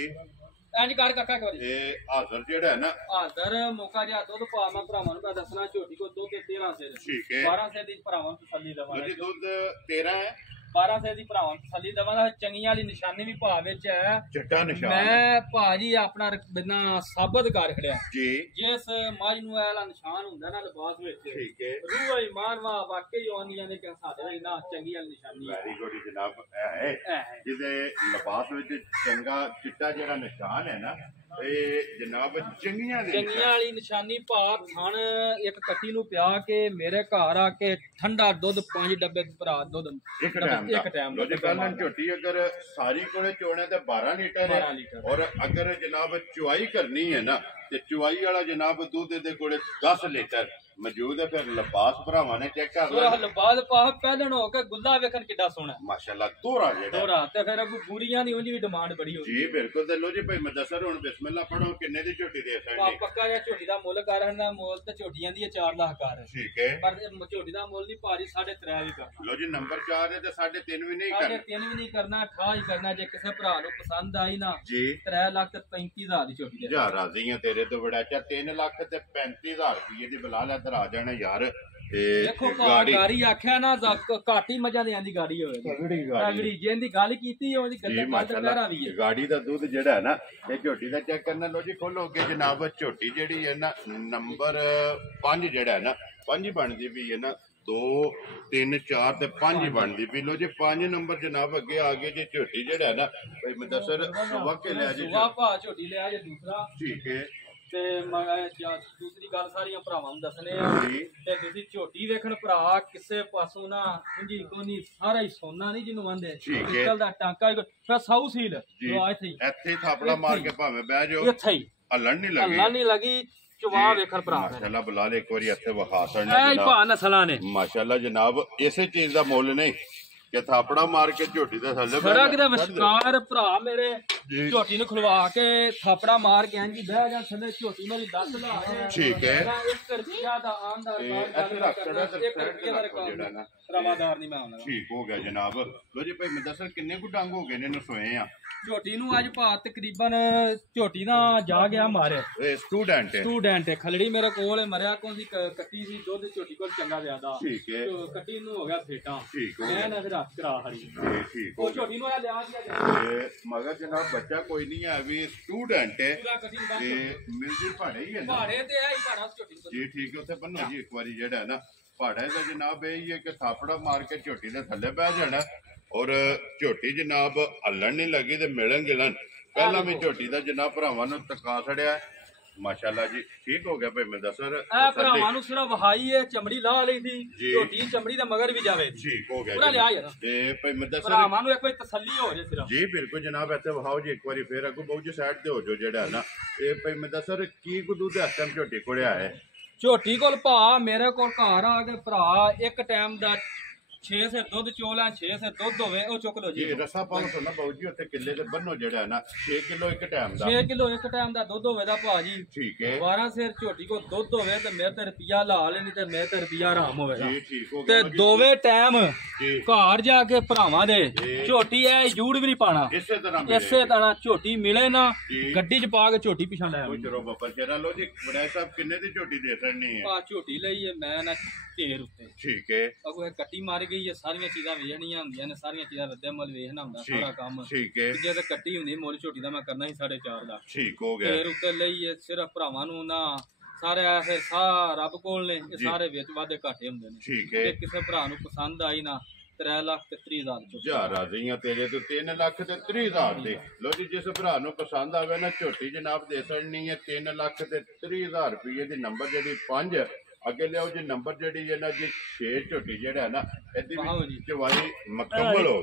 इंज कर काका एक बारी ਇਹ ਹਾਜ਼ਰ ਜਿਹੜਾ ਹੈ ਨਾ ਹਾਜ਼ਰ ਮੌਕਾ ਜਿਹਾ ਦੁੱਧ ਪਾ ਮੈਂ ਭਰਾਵਾਂ ਨੂੰ ਦੱਸਣਾ ਝੋਟੀ ਕੋ ਦੁੱਧ 13 ਸਿਰ ਠੀਕ ਹੈ 12 ਸਿਰ ਦੀ ਭਰਾਵਾਂ ਨੂੰ ਤਸੱਲੀ ਦਵਾਂਗੇ। ਜੀ ਦੁੱਧ 13 ਹੈ 12 ਸਿਰ ਦੀ ਭਰਾਵਾਂ ਨੂੰ ਤਸੱਲੀ ਦਵਾਂਗਾ। ਚੰਗੀਆਂ ਵਾਲੀ ਨਿਸ਼ਾਨੀ ਵੀ ਭਾ ਵਿੱਚ ਹੈ ਚਿੱਟਾ ਨਿਸ਼ਾਨ ਮੈਂ ਭਾਜੀ ਆਪਣਾ ਬਿਨਾ ਸਾਬਤ ਕਰ ਖੜਿਆ ਜੀ। ਜਿਸ ਮਾਜ ਨੂੰ ਐਲਾ ਨਿਸ਼ਾਨ ਹੁੰਦਾ ਨਾ ਲਿਬਾਸ ਵਿੱਚ ਠੀਕ ਹੈ ਰੂਹ ਇਮਾਨ ਵਾ ਵਾਕਈ ਆਉਂਦੀਆਂ ਨੇ ਕਿ ਸਾਡੇ ਨਾਲ ਇੰਨਾ ਚੰਗੀ ਵਾਲੀ ਨਿਸ਼ਾਨੀ ਹੈ। ਵੈਰੀ ਗੁੱਡ ਜਨਾਬ। ਇਹ ਹੈ ਜਿਹਦੇ ਲਿਬਾਸ ਵਿੱਚ ਚੰਗਾ ਚਿੱਟਾ ਜਿਹੜਾ ਨਿਸ਼ਾਨ ਹੈ ਨਾ ਇਹ ਜਨਾਬ ਚੰਗੀਆਂ ਵਾਲੀ ਨਿਸ਼ਾਨੀ ਭਾ ਖਾਣ ਇੱਕ ਕੱਟੀ ਨੂੰ ਪਿਆ ਕੇ ਮੇਰੇ ਘਰ ਆ ਕੇ ਠੰਡਾ ਦੁੱਧ 5 ਡੱਬੇ ਭਰਾ ਦੁੱਧ ਇੱਕ ਟਾਈਮ ਲੋ ਜੀ ਪਹਿਲਾਂ ਝੋਟੀ ਅਗਰ ਸਾਰੀ ਕੋਲੇ ਚੋਣੇ ਤੇ 12 ਲੀਟਰ ਹੈ ਔਰ ਅਗਰ ਜਨਾਬ ਚੁਆਈ ਕਰਨੀ ਹੈ ਨਾ ਤੇ ਚੁਆਈ ਵਾਲਾ ਜਨਾਬ ਦੁੱਧ ਦੇ ਕੋਲੇ 10 ਲੀਟਰ ਮੌਜੂਦ ਹੈ। ਫਿਰ ਲਿਬਾਸ ਭਰਾਵਾਂ ਨੇ ਚੈੱਕ ਕਰ ਲਿਆ ਲਿਬਾਸ ਪਾ ਪਹਿਲਣ ਹੋ ਕੇ ਗੁੱਲਾ ਵੇਖਣ ਕਿੱਡਾ ਸੋਹਣਾ ਮਾਸ਼ਾਅੱਲਾ ਦੋਰਾ ਜਿਹੜਾ ਦੋਰਾ ਤੇ ਫਿਰ ਅਗੂ ਪੂਰੀਆਂ ਦੀ ਉਂਝ ਵੀ ਡਿਮਾਂਡ ਬੜੀ ਹੋ ਜੀ ਬਿਲਕੁਲ। ਤੇ ਲੋ ਜੀ ਭਾਈ ਮੁਦੱਸਰ ਹੁਣ ਬਿਸਮਿਲ੍ਲਾ ਪੜੋ ਕਿੰਨੇ ਦੀ ਝੋਟੀ ਦੇ ਸਕਦੇ ਪੱਕਾ ਜਿਹਾ ਝੋਟੀ ਦਾ ਮੁੱਲ ਕਰਨ ਦਾ ਮੁੱਲ ਤੇ ਝੋਟੀਆਂ ਦੀ 4 ਲੱਖ ਕਰ ਠੀਕ ਹੈ ਪਰ ਝੋਟੀ ਦਾ ਮੁੱਲ ਨਹੀਂ ਭਾਜੀ 3.5 ਵੀ ਕਰ ਲੋ ਜੀ ਨੰਬਰ 4 ਹੈ ਤੇ 3.5 ਵੀ ਨਹੀਂ ਕਰਨਾ 3.5 ਵੀ ਨਹੀਂ ਕਰਨਾ 18 ਹੀ ਕਰਨਾ। ਜੇ ਕਿਸੇ ਭਰਾ ਨੂੰ ਪਸੰਦ ਆਈ ਨਾ ਜੀ 3 ਲੱਖ ਤੇ 35,000 ਦੀ ਝੋਟੀ ਜਾ ਰਾਜ਼ੀ ਆ ਤੇਰੇ ਤੋਂ ਬੜਾ ਚਾ 3 ਲੱਖ ਤੇ 35,000 ਰੁਪਏ ਦੀ ਬਲਾ ਲੈ ਆ ਜਾਣਾ ਯਾਰ। ਦੇਖੋ ਗਾੜੀ ਆਖਿਆ ਨਾ ਘੱਟ ਹੀ ਮੱਝਾਂ ਦੇ ਆਂਦੀ ਗਾੜੀ ਹੋਵੇ ਤਗੜੀ ਜਿਹਦੀ ਗੱਲ ਕੀਤੀ ਉਹਦੀ ਗੱਲਾਂ ਵੀ ਹੈ। ਗਾੜੀ ਦਾ ਦੁੱਧ ਜਿਹੜਾ ਹੈ ਨਾ ਇਹ ਝੋਟੀ ਦਾ ਚੈੱਕ ਕਰਨਾ। ਲੋ ਜੀ ਖੋਲੋ ਅੱਗੇ ਜਨਾਬ ਝੋਟੀ ਜਿਹੜੀ ਹੈ ਨਾ ਨੰਬਰ 5 ਜਿਹੜਾ ਹੈ ਨਾ 5 ਬਣਦੀ ਵੀ ਹੈ ਨਾ 2 3 4 ਤੇ 5 ਬਣਦੀ ਪਈ। ਲੋ ਜੀ 5 ਨੰਬਰ ਜਨਾਬ ਅੱਗੇ ਆ ਗਏ ਜੇ ਝੋਟੀ ਜਿਹੜਾ ਹੈ ਨਾ ਭਾਈ ਮੁਦੱਸਰ ਵਾਕੇ ਲਿਆ ਜੀ ਭਾ ਝੋਟੀ ਲਿਆ ਜੇ ਦੂਸਰਾ ਠੀਕ ਹੈ। ਤੇ ਦੂਸਰੀ ਗੱਲ ਸਾਰੀਆਂ ਭਰਾਵਾਂ ਨੂੰ ਦੱਸਣੇ ਆ ਤੇ ਤੁਸੀਂ ਝੋਟੀ ਵੇਖਣ ਭਰਾ ਕਿਸੇ ਪਾਸੋਂ ਨਾ ਉਂਝੀ ਕੋਨੀ ਸਾਰਾ ਹੀ ਸੋਨਾ ਨਹੀਂ ਜਿਹਨੂੰ ਆਂਦੇ ਨਿਕਲ ਦਾ ਟਾਂਕਾ ਫਿਰ ਸਾਊ ਸੀਲ ਇੱਥੇ ਥਾਪੜਾ ਮਾਰ ਕੇ ਭਾਵੇਂ ਬਹਿ ਜਾਓ ਇੱਥੇ ਹੀ ਹੱਲਣ ਨਹੀਂ ਲੱਗੀ ਚਵਾ ਵੇਖਣ ਭਰਾ ਮਾਸ਼ਾਅੱਲਾ ਬੁਲਾ ਲੈ ਇੱਕ ਵਾਰੀ ਇੱਥੇ ਵਿਖਾ ਸਣ ਇਹ ਭਾ ਨਸਲਾਂ ਨੇ ਮਾਸ਼ਾਅੱਲਾ ਜਨਾਬ ਇਸੇ ਚੀਜ਼ ਦਾ ਮੁੱਲ ਨਹੀਂ ਕਿ ਥਾਪੜਾ ਮਾਰ ਕੇ ਝੋਟੀ ਦੇ ਥੱਲੇ ਸੜਕ ਦੇ ਵਿਚਕਾਰ ਭਰਾ ਮੇਰੇ ਝੋਟੀ ਨੂੰ ਖੁਲਵਾ ਕੇ ਥਾਪੜਾ ਮਾਰ ਕੇ ਇੰਜ ਬਹਿ ਜਾ ਥੱਲੇ ਝੋਟੀ ਮੇਰੀ 10 ਲਾ ਠੀਕ ਹੈ 1 ਰੁਪਿਆ ਦਾ ਆਂਦਾ ਰਵਾਦਾਰ ਨਹੀਂ ਮੈਂ ਆਉਂਦਾ ਠੀਕ ਹੋ ਗਿਆ ਜਨਾਬ। ਲੋ ਜੀ ਭਾਈ ਮੁਦੱਸਰ ਕਿੰਨੇ ਕੁ ਡੰਗ ਹੋ ਗਏ ਨੇ ਨਸੋਏ ਆ ਝੋਟੀ ਨੂੰ ਅੱਜ ਭਾ ਤਕਰੀਬਨ ਝੋਟੀ ਦਾ ਜਾ ਗਿਆ ਮਾਰੇ ਸਟੂਡੈਂਟ ਖਲੜੀ ਮੇਰੇ ਕੋਲ ਮਰਿਆ ਕੋਈ ਕੱਟੀ ਸੀ ਦੁੱਧ ਝੋਟੀ ਕੋਲ ਚੰਗਾ ਜ਼ਿਆਦਾ ਠੀਕ ਹੈ ਕੱਟੀ ਨੂੰ ਹੋ ਗਿਆ ਫੇਟਾਂ ਠੀਕ ਹੋ ਮੈਂ ਨਾ ਫਿਰ ਹੱਥ ਕਰਾ ਹਰੀ ਠੀਕ ਉਹ ਝੋਟੀ ਨੂੰ ਆ ਲਿਆ ਗਿਆ ਮਗਰ ਜਨਾਬ ਬੱਚਾ ਕੋਈ ਨਹੀਂ ਹੈ ਵੀ ਸਟੂਡੈਂਟ ਹੈ ਤੇ ਮਿਲਦੀ ਭਾੜੇ ਹੀ ਹੈ ਭਾੜੇ ਤੇ ਹੈ ਹੀ ਭਾੜਾ ਝੋਟੀ ਜੀ ਠੀਕ ਹੈ ਉੱਥੇ ਬੰਨੋ ਜੀ ਇੱਕ ਵਾਰੀ ਜਿਹੜਾ ਹੈ ਨਾ ਭਾੜਾ ਦਾ ਜਨਾਬ ਇਹ ਹੀ ਹੈ ਕਿ ਥਾਪੜਾ ਮਾਰ ਕੇ ਝੋਟੀ ਦੇ ਥੱਲੇ ਬਹਿ ਜਾਣਾ ਔਰ ਝੋਟੀ ਜਨਾਬ ਹੱਲਣ ਨਹੀਂ ਲੱਗੀ ਤੇ ਮਿਲਣ ਗਿਲਣ ਪਹਿਲਾਂ ਵੀ ਝੋਟੀ ਦਾ ਜਨਾਬ ਭਰਾਵਾਂ ਨੂੰ ਤਕਾ ਛੜਿਆ ਮਾਸ਼ਾਅੱਲਾ ਜੀ ਠੀਕ ਹੋ ਗਿਆ ਭਾਈ ਮੁਦੱਸਰ ਇਹ ਭਰਾਵਾਂ ਨੂੰ ਸਿਰਫ ਵਹਾਈ ਹੈ ਚਮੜੀ ਲਾ ਲਈ ਸੀ ਝੋਟੀ ਚਮੜੀ ਦੇ ਮਗਰ ਵੀ ਜਾਵੇ ਠੀਕ ਹੋ ਗਿਆ ਪੂਰਾ ਲਿਆ ਯਾਰ ਤੇ ਭਾਈ ਮੁਦੱਸਰ ਭਰਾਵਾਂ ਨੂੰ ਇੱਕ ਵਾਰੀ ਤਸੱਲੀ ਹੋ ਜੇ ਸਿਰਫ ਜੀ ਬਿਲਕੁਲ ਜਨਾਬ ਇੱਥੇ ਵਹਾਓ ਜੀ ਇੱਕ ਵਾਰੀ ਫੇਰ ਅੱਗੋਂ ਬਹੁਤ ਜੀ ਸਾਈਡ ਤੇ ਹੋ ਜੋ ਜਿਹੜਾ ਨਾ ਇਹ ਭਾਈ ਮੁਦੱਸਰ ਕੀ ਕੁਦੂ ਦੇ ਹੱਥਾਂ ਝੋਟੀ ਕੋਲੇ ਆਏ ਝੋਟੀ ਕੋਲ ਭਾ ਮੇਰੇ ਕੋਲ ਘਰ ਆ ਕੇ ਭਰਾ ਇੱਕ ਟਾਈਮ ਦਾ 6 ਸੇ ਦੁੱਧ ਚੋਲਾ 6 ਸੇ ਦੁੱਧ ਹੋਵੇ ਉਹ ਚੁੱਕ ਲੋ ਜੀ ਇਹ ਰਸਾ ਪਾਉ ਸੁਣਾ ਬਾਊ ਜੀ ਉੱਥੇ ਕਿੱਲੇ ਦੇ ਬੰਨੋ ਜਿਹੜਾ ਨਾ 6 ਕਿਲੋ ਇੱਕ ਟਾਈਮ ਦਾ 6 ਕਿਲੋ ਇੱਕ ਟਾਈਮ ਦਾ ਦੁੱਧ ਹੋਵੇ ਦਾ ਭਾਜੀ ਠੀਕ ਹੈ 12 ਸਿਰ ਝੋਟੀ ਕੋ ਦੁੱਧ ਹੋਵੇ ਤੇ ਮੇਰੇ ਤੇ ਰੁਪਿਆ ਲਾ ਲੈਣੀ ਤੇ ਮੇਰੇ ਤੇ ਰੁਪਿਆ ਆਰਾਮ ਹੋਵੇਗਾ ਜੀ ਠੀਕ ਹੋ ਤੇ ਗਿਆ ਦੋਵੇਂ ਟਾਈਮ ਜੀ ਘਰ ਜਾ ਕੇ ਭਰਾਵਾਂ ਦੇ ਝੋਟੀ ਐ ਜੂੜ ਵੀ ਨਹੀਂ ਪਾਣਾ ਇਸੇ ਤਰ੍ਹਾਂ ਇਸੇ ਤਰ੍ਹਾਂ ਝੋਟੀ ਮਿਲੇ ਨਾ ਜੀ। ਗੱਡੀ 'ਚ ਪਾ ਕੇ ਝੋਟੀ ਪਿਛਾ ਲੈ ਕੋਈ ਚਲੋ ਬੱਬਰ ਚੇਰਾ ਲੋ ਜੀ ਬੜਾਈ ਸਾਹਿਬ ਕਿੰਨੇ ਦੀ ਝੋਟੀ ਦੇ ਸਕਣੀ ਹੈ ਆ ਝੋਟੀ ਲਈ ਹੈ ਮੈਂ ਨਾ ਢੇਰ ਉੱਤੇ ਠੀਕ ਹੈ ਅਗੋ ਇਹ ਕੱਟੀ ਮਾਰ ਗਈ ਹੈ ਸਾਰੀਆਂ ਚੀਜ਼ਾਂ ਵੇਚਣੀਆਂ ਹੁੰਦੀਆਂ ਨੇ ਸਾਰੀਆਂ ਚੀਜ਼ਾਂ ਰੱਦੇ ਮੁੱਲ ਵੇਚਣਾ ਹੁੰਦਾ ਸਾਰਾ ਕੰਮ ਠੀਕ ਹੈ ਜੇ ਤਾਂ ਕੱਟੀ ਹੁੰਦੀ ਮੁੱਲ ਝੋਟੀ ਦਾ ਮੈਂ ਕਰਨਾ ਸੀ 4.5 ਦਾ ਠੀਕ ਹੋ ਗਿਆ ਢੇਰ ਉੱਤੇ ਲਈ ਹੈ ਸਿਰਫ ਭਰਾਵਾਂ ਨੂੰ ਨਾ ਸਾਰੇ ਐਸੇ ਸਾਰਾ ਰੱਬ ਕੋਲ ਨੇ ਇਹ ਸਾਰੇ ਵਿੱਚ ਵਾਧੇ ਘਾਟੇ ਹੁੰਦੇ ਨੇ ਠੀਕ ਹੈ ਜੇ ਕਿਸੇ ਭਰਾ ਨੂੰ ਪਸੰਦ ਆਈ ਨਾ 3,30,000 ਜਾ ਰਾਜ਼ੀਆਂ ਤੇਰੇ ਤੋਂ 3 ਲੱਖ ਤੇ 30,000 ਦੇ ਲੋ ਜੀ ਜਿਸ ਭਰਾ ਨੂੰ ਪਸੰਦ ਆਵੇ ਨਾ ਝੋਟੀ ਜਨਾਬ ਦੇ ਸਕਣੀ ਹੈ 3 ਲੱਖ ਤੇ 30,000 ਰੁਪਏ ਦੀ ਨੰਬਰ ਜਿਹੜੀ 5 ਅੱਗੇ ਲਿਆਓ ਜੀ ਨੰਬਰ ਜਿਹੜੀ ਹੈ ਨਾ ਜੀ 6 ਝੋਟੀ ਜਿਹੜਾ ਹੈ ਨਾ ਇਹਦੀ ਚਵਾਈ ਮੁਕੰਮਲ ਹੋ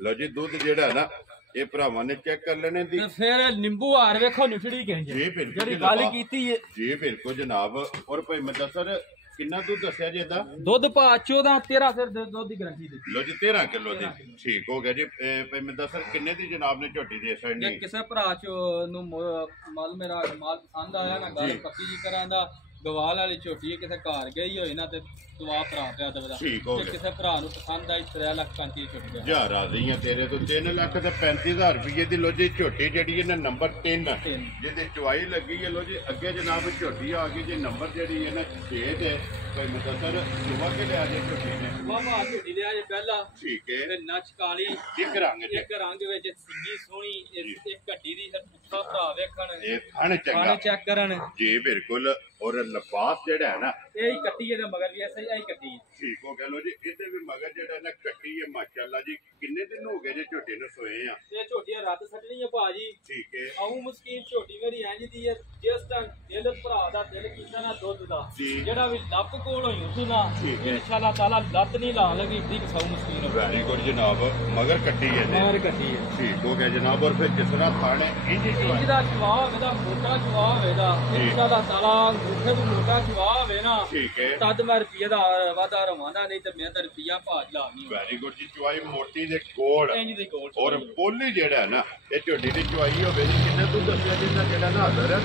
ਲੋ ਜੀ ਦੁੱਧ ਜਿਹੜਾ ਹੈ ਨਾ ਇਹ ਭਰਾਵਾਂ ਨੇ ਚੈੱਕ ਕਰ ਲੈਣੇ ਦੀ ਤੇ ਫਿਰ ਨਿੰਬੂ ਹਾਰ ਵੇਖੋ ਨਿਫੜੀ ਕਹਿੰਦੇ ਜੀ ਬਿਲਕੁਲ ਜਿਹੜੀ ਗੱਲ ਕੀਤੀ ਹੈ ਜੀ ਬਿਲਕੁਲ ਜਨਾਬ ਔਰ ਭਾਈ ਮੁਦੱਸਰ ਕਿੰਨਾ ਦੁੱਧ ਦੱਸਿਆ ਜੀ ਇਹਦਾ ਦੁੱਧ ਪਾ 14 13 ਫਿਰ ਦੁੱਧ ਦੀ ਗਾਰੰਟੀ ਦਿੱਤੀ ਲੋ ਜੀ 13 ਕਿਲੋ ਦੀ ਠੀਕ ਹੋ ਗਿਆ ਜੀ ਭਾਈ ਮੁਦੱਸਰ ਕਿੰਨੇ ਦੀ ਜਨਾਬ ਨੇ ਝੋਟੀ ਦੇ ਜੇ ਸਕਣੀ ਕਿਸੇ ਭਰਾ ਚ ਨੂੰ ਮਾਲ ਮੇਰਾ ਮਾਲ ਪਸੰਦ ਆਇਆ ਨਾ ਗੱਲ ਪੱਕੀ ਜੀ ਕਰਾਂ ਦਾ ਗਵਾਲ ਵਾਲੀ ਝੋਟੀ ਕਿਸੇ ਘਰ ਗਈ ਹੋਏ ਨਾ ਤੇ ਦੁਆ ਭਰਾ ਪਿਆ ਦਵਦਾ ਠੀਕ ਹੋ ਗਿਆ ਕਿਸੇ ਭਰਾ ਨੂੰ ਪਸੰਦ ਆਈ 3 ਲੱਖ 35 ਝੋਟੀ ਦਾ ਜਾ ਰਾਜ਼ੀਆਂ ਤੇਰੇ ਤੋਂ 3 ਲੱਖ ਤੇ 35,000 ਰੁਪਏ ਦੀ ਲੋ ਜੀ ਝੋਟੀ ਜਿਹੜੀ ਹੈ ਨਾ ਨੰਬਰ 3 ਜਿਹਦੇ ਚਵਾਈ ਲੱਗੀ ਹੈ ਲੋ ਜੀ ਅੱਗੇ ਜਨਾਬ ਝੋਟੀ ਆ ਗਈ ਜੀ ਨੰਬਰ ਜਿਹੜੀ ਹੈ ਨਾ 6 ਤੇ ਕੋਈ ਮੁਦੱਸਰ ਸੁਬਾ ਕੇ ਲਿਆ ਜੇ ਝੋਟੀ ਨੇ ਵਾਹ ਝੋਟੀ ਲਿਆ ਜੇ ਪਹਿਲਾਂ ਠੀਕ ਹੈ ਤੇ ਨੱਚ ਕਾਲੀ ਇੱਕ ਰੰਗ ਚ ਇੱਕ ਰੰਗ ਵਿੱਚ ਸਿੰਗੀ ਸੋਹਣੀ ਇੱਕ ਘੱਟੀ ਦੀ ਪੁੱਠਾ ਭਰਾ ਵੇਖਣ ਇਹ ਥਣ ਚੰਗਾ ਖਾਣੇ ਚੈੱਕ ਕਰਨ ਜੀ ਬਿਲਕੁਲ ਔਰ ਲਿਬਾਸ ਜਿਹੜਾ ਹੈ ਨਾ ਇਹ ਹੀ ਕੱਟੀ ਇਹਦੇ ਮਗਰ ਵੀ ਐਸਾ ਹੀ ਕੱਟੀ ਹੈ ਠੀਕ ਹੋ ਗਿਆ ਲੋ ਜੀ ਇਹਦੇ ਵੀ ਮਗਰ ਜਿਹੜਾ ਨਾ ਕੱਟੀ ਹੈ ਮਾਸ਼ਾਅੱਲਾ ਜੀ ਕਿੰਨੇ ਦਿਨ ਹੋ ਗਏ ਜੇ ਝੋਟੀ ਨੂੰ ਸੋਏ ਆ ਇਹ ਝੋਟੀਆਂ ਰੱਤ ਸੱਟਣੀ ਹੈ ਭਾਜੀ ਠੀਕ ਹੈ ਆਉਂ ਮੁਸਕੀਨ ਝੋਟੀ ਮੇਰੀ ਇੰਜ ਦੀ ਹੈ ਜਿਸ ਟਾਈਮ ਦਿਲ ਭਰਾ ਦਾ ਦਿਲ ਕੀਤਾ ਨਾ ਦੁੱਧ ਦਾ ਜਿਹੜਾ ਵੀ ਲੱਪ ਕੋਲ ਹੋਈ ਉਸ ਨਾ ਇਨਸ਼ਾਅੱਲਾ ਤਾਲਾ ਲੱਤ ਨਹੀਂ ਲਾਣ ਲੱਗੀ ਠੀਕ ਸਾਊ ਮੁਸਕੀਨ ਹੋ ਵੈਰੀ ਗੁੱਡ ਜਨਾਬ ਮਗਰ ਕੱਟੀ ਹੈ ਨੇ ਮਗਰ ਕੱਟੀ ਹੈ ਠੀਕ ਹੋ ਗਿਆ ਜਨਾਬ ਔਰ ਫਿਰ ਜਿਸ ਤਰ੍ਹਾਂ ਖਾਣੇ ਇੰਜ ਇੰਜ ਦਾ ਜਵਾਬ ਇਹਦਾ ਮੋਟਾ ਜਵਾਬ ਇਹਦਾ ਇਨਸ਼ਾਅੱਲਾ ਤਾਲਾ ਮੁੱਠੇ ਤੋਂ ਮੋਟਾ ਜਵਾਬ ਹੈ ਨਾ ਠੀਕ ਹੈ ਤਦ ਮੈਂ ਰੁਪਈਏ ਦਾ ਵਾਧਾ ਰਵਾਂਦਾ ਨਹੀਂ ਤੇ ਮੈਂ ਤਾਂ ਰੁਪਈਆ ਭਾਜ ਲਾਣੀ ਵੈਰੀ ਗੁੱਡ ਜੀ ਚੁਆਈ ਮੋਟੀ ਦੇ ਕੋਲ ਇੰਜ ਦੀ ਕੋਲ ਔਰ ਪੋਲੀ ਜਿਹੜਾ ਹੈ ਨਾ ਇਹ ਝੋਟੀ ਦੀ ਚੁਆਈ ਹੋਵੇ ਜੀ ਕਿੰਨੇ ਤੂੰ ਦੱਸਿਆ ਜਿੰਨਾ ਜਿਹੜਾ ਨਾ ਹਾਜ਼ਰ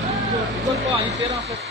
ਕੋਲ ਭਾਜੀ 1300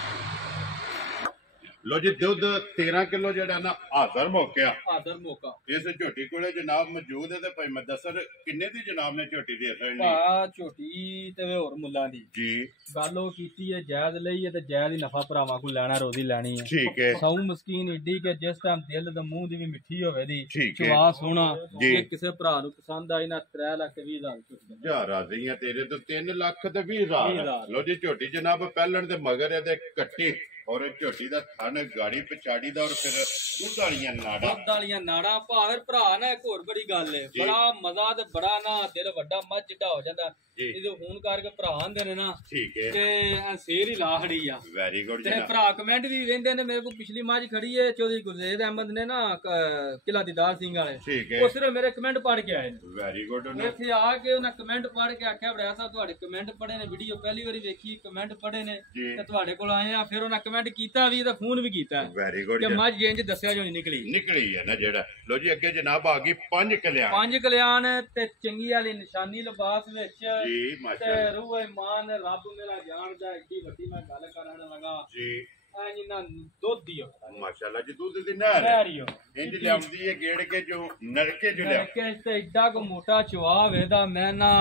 ਲੋ ਜੀ ਦੁੱਧ 13 ਕਿਲੋ ਜਿਹੜਾ ਨਾ ਹਾਜ਼ਰ ਮੌਕਿਆ ਆਦਰ ਮੌਕਾ ਇਸ ਝੋਟੀ ਕੋਲੇ ਜਨਾਬ ਮੌਜੂਦ ਹੈ ਤੇ ਭਾਈ ਮੁਦੱਸਰ ਕਿੰਨੇ ਦੀ ਜਨਾਬ ਨੇ ਝੋਟੀ ਦੇ ਸਕਣੀ ਭਾ ਝੋਟੀ ਤੇ ਹੋਰ ਮੁੱਲਾਂ ਦੀ ਜੀ ਗੱਲ ਉਹ ਕੀਤੀ ਹੈ ਜਾਇਜ਼ ਲਈ ਹੈ ਤੇ ਜਾਇਜ਼ ਹੀ ਨਫਾ ਭਰਾਵਾਂ ਕੋਲ ਲੈਣਾ ਰੋਜ਼ੀ ਲੈਣੀ ਹੈ ਠੀਕ ਹੈ ਸੌ ਮਸਕੀਨ ਏਡੀ ਕਿ ਜਿਸ ਟਾਈਮ ਦਿਲ ਦਾ ਮੂੰਹ ਦੀ ਵੀ ਮਿੱਠੀ ਹੋਵੇ ਦੀ ਠੀਕ ਹੈ। ਚਵਾ ਸੋਹਣਾ ਜੀ। ਜੇ ਕਿਸੇ ਭਰਾ ਨੂੰ ਪਸੰਦ ਆਈ ਨਾ 3,20,000 ਝੋਟੀ ਦਾ। ਜਾ ਰਾਜ਼ੀਆਂ ਤੇਰੇ ਤੋਂ 3 ਲੱਖ ਤੇ 20,000 ਲੋ ਜੀ ਝੋਟੀ ਜਨਾਬ ਪਹਿਲਣ ਦੇ ਮਗਰ ਇਹਦੇ ਕੱਟੀ ਔਰ ਝੋਟੀ ਦਾ ਥਣ ਗਾੜੀ ਪਛਾੜੀ ਦਾ ਔਰ ਫਿਰ ਦੁੱਧ ਵਾਲੀਆਂ ਨਾੜਾ ਦੁੱਧ ਵਾਲੀਆਂ ਨਾੜਾਂ ਭਾਵੇਂ ਭਰਾ ਨਾ ਇੱਕ ਹੋਰ ਬੜੀ ਗੱਲ ਹੈ ਬੜਾ ਮਜ਼ਾ ਤੇ ਬੜਾ ਨਾ ਦਿਲ ਵੱਡਾ ਮੱਝ ਜਿੱਡਾ ਹੋ ਜਾਂਦਾ ਇਹਦੇ ਹੁਣ ਕਰਕੇ ਭਰਾ ਹੁੰਦੇ ਨੇ ਨਾ ਠੀਕ ਹੈ ਤੇ ਸੇਰ ਹੀ ਲਾਹੜੀ ਆ ਵੈਰੀ ਗੁੱਡ ਤੇ ਜੀ ਭਰਾ ਕਮੈਂਟ ਵੀ ਵੇਂਦੇ ਨੇ ਮੇਰੇ ਕੋਲ ਪਿਛਲੀ ਮਾਝ ਖੜੀ ਹੈ ਚੌਧਰੀ ਗੁਰਜ਼ੇਦ ਅਹਿਮਦ ਨੇ ਨਾ ਕਿਲਾ ਦੀਦਾਰ ਸਿੰਘ ਵਾਲੇ ਠੀਕ ਹੈ ਉਹ ਸਿਰਫ ਮੇਰੇ ਕਮੈਂਟ ਪੜ੍ਹ ਕੇ ਆਏ ਨੇ ਵੈਰੀ ਗੁੱਡ ਇੱਥੇ ਆ ਕੇ ਉਹਨਾਂ ਕਮੈਂਟ ਪੜ੍ਹ ਕੇ ਆਖਿਆ ਬੜਾ ਸਾਹਿਬ ਤੁਹਾਡੇ ਕਮੈਂਟ ਪੜ੍ਹੇ ਨੇ ਵੀਡੀਓ ਪਹਿਲੀ ਵਾਰੀ ਵੇਖੀ ਕਮੈਂਟ ਪੜ੍ਹੇ ਨੇ ਤੇ ਤੁਹਾਡੇ ਕੋਲ ਆਏ ਆ ਫਿਰ ਉਹਨਾਂ ਕਮੈਂਟ ਕੀਤਾ ਵੀ ਤੇ ਫੋਨ ਵੀ ਕੀਤਾ ਵੈਰੀ ਗੁੱਡ ਕਿ ਮੱਝ ਇੰਜ ਦੱਸਿਆ ਜੋ ਨਿਕਲੀ ਹੈ ਨਾ ਜਿਹੜਾ ਲੋ ਜੀ ਅੱਗੇ ਜਨਾਬ ਆ ਗਈ 5 ਕਲਿਆਣ 5 ਕਲਿਆਣ ਤੇ ਚੰਗੀ ਵਾਲੀ ਨਿਸ਼ਾਨੀ ਲਿਬਾਸ ਵਿੱਚ ਜੀ ਤੇ ਮਾਸ਼ਾਅੱਲਾ ਰੂਹ ਇਮਾਨ ਰੱਬ ਮੇਰਾ ਜਾਣਦਾ ਏਡੀ ਵੱਡੀ ਮੈਂ ਗੱਲ ਕਰਨ ਲੱਗਾ ਜੀ ਐ ਜਿੰਨਾ ਦੁੱਧ ਦਿਓ ਮਾਸ਼ਾਅੱਲਾ ਜੀ ਦੁੱਧ ਦੀ ਨਹਿਰ ਨਹਿਰੀਓ ਇੰਜ ਲਿਆਉਂਦੀ ਹੈ ਗੇੜ ਕੇ ਜੋ ਨਰਕੇ ਜੋ ਲਿਆ ਕਿ ਤੇ ਏਡਾ ਕੋ ਮੋਟਾ ਚਵਾਵ ਇਹਦਾ ਮੈਂ ਨਾ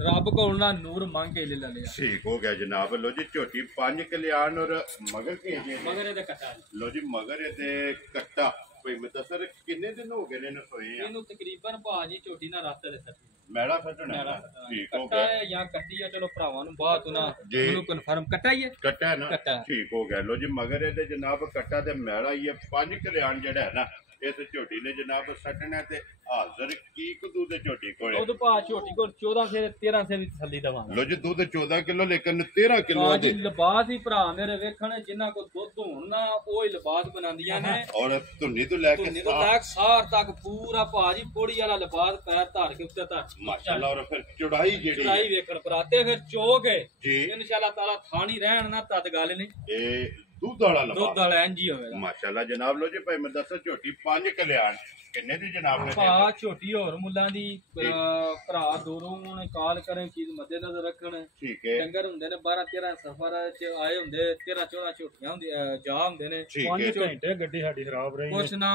ਰੱਬ ਕੋਲ ਨਾ ਨੂਰ ਮੰਗ ਕੇ ਲੈ ਲਿਆ ਠੀਕ ਹੋ ਗਿਆ ਜਨਾਬ ਲੋ ਜੀ ਝੋਟੀ 5 ਕਲਿਆਣ ਔਰ ਮਗਰ ਭੇਜੇ ਮਗਰ ਇਹਦੇ ਕੱਟਾ ਲੋ ਜੀ ਮਗਰ ਇਹਦੇ ਕੱਟਾ ਕੋਈ ਮੁਦੱਸਰ ਕਿੰਨੇ ਦਿਨ ਹੋ ਗਏ ਨੇ ਇਹਨੂੰ ਸੋਏ ਆ ਇਹਨੂੰ ਤਕਰੀਬਨ ਭਾਜੀ ਝੋਟੀ ਨਾ ਰਾਤ ਦੇ ਸੱਟੀ ਮੈੜਾ ਫਟਣਾ ਠੀਕ ਹੋ ਕੱਟਾ ਗਿਆ ਹੈ ਜਾਂ ਕੱਟੀ ਹੈ ਚਲੋ ਭਰਾਵਾਂ ਨੂੰ ਬਾਅਦ ਨਾ ਜੀ। ਉਹਨੂੰ ਕਨਫਰਮ ਕੱਟਾ ਹੀ ਹੈ ਕੱਟਾ ਹੈ ਨਾ ਕੱਟਾ। ਠੀਕ ਹੋ ਗਿਆ ਲੋ ਜੀ ਮਗਰ ਇਹਦੇ ਜਨਾਬ ਕੱਟਾ ਤੇ ਮੈੜਾ ਹੀ ਹੈ 5 ਕਲਿਆਣ ਜਿਹੜਾ ਹੈ ਨਾ इस झोटी ने जनाब सटना ते हाजिर की दूध झोटी कोले ਦੁੱਧ ਭਾ ਝੋਟੀ ਕੋਲ 14 ਸੇ 13 ਸੇ ਵੀ ਤਸੱਲੀ ਦਵਾਂਗੇ लो जी दूध 14 किलो लेकिन 13 किलो ਹਾਂ दे ਜੀ ਲਿਬਾਸ ਹੀ ਭਰਾ ਮੇਰੇ ਵੇਖਣ ਜਿਨ੍ਹਾਂ ਕੋ ਦੁੱਧ ਹੋਣ ਨਾ ਉਹ ਹੀ ਲਿਬਾਸ ਬਣਾਉਂਦੀਆਂ ਨੇ और धुन्नी तो लेके ਧੁੰਨੀ ਤੋਂ ਲੈ ਕੇ ਸਾਰ ਤੱਕ ਪੂਰਾ ਭਾਜੀ ਪੋੜੀ ਵਾਲਾ ਲਿਬਾਸ ਪੈਰ ਧਰ ਕੇ ਉੱਤੇ ਧਰ माशाल्लाह और फिर चौड़ाई जेड़ी ਚੜਾਈ ਵੇਖਣ ਭਰਾਤੇ ਫਿਰ ਚੋਕ ਹੈ जी ਇਨਸ਼ਾਅੱਲਾ ਤਾਲਾ ਥਾਣੀ ਰਹਿਣ ਨਾ ਤਦ ਗੱਲ ਨਹੀਂ ये दूध वाला ਦੁੱਧ लबा ਵਾਲਾ ਇੰਜ ਹੀ ਹੋਵੇਗਾ माशाल्लाह जनाब लो जी भाई मैं दस झोटी 5 कल्याण किन्ने दी जनाब ने ਭਾ ਝੋਟੀ ਹੋਰ ਮੁੱਲਾਂ ਦੀ ਭਰਾ ਦੂਰੋਂ ਹੁਣ ਕਾਲ ਕਰਨ ਚੀਜ਼ ਮੱਦੇ ਨਜ਼ਰ ਰੱਖਣ ठीक है ਡੰਗਰ ਹੁੰਦੇ ਨੇ 12 13 ਸਫਰ ਚ ਆਏ ਹੁੰਦੇ 13 14 ਝੋਟੀਆਂ ਹੁੰਦੀਆਂ ਜਾ ਹੁੰਦੇ ਨੇ ठीक 5 है ਘੰਟੇ ਗੱਡੀ ਸਾਡੀ ਖਰਾਬ ਰਹੀ ਕੁਛ ਨਾ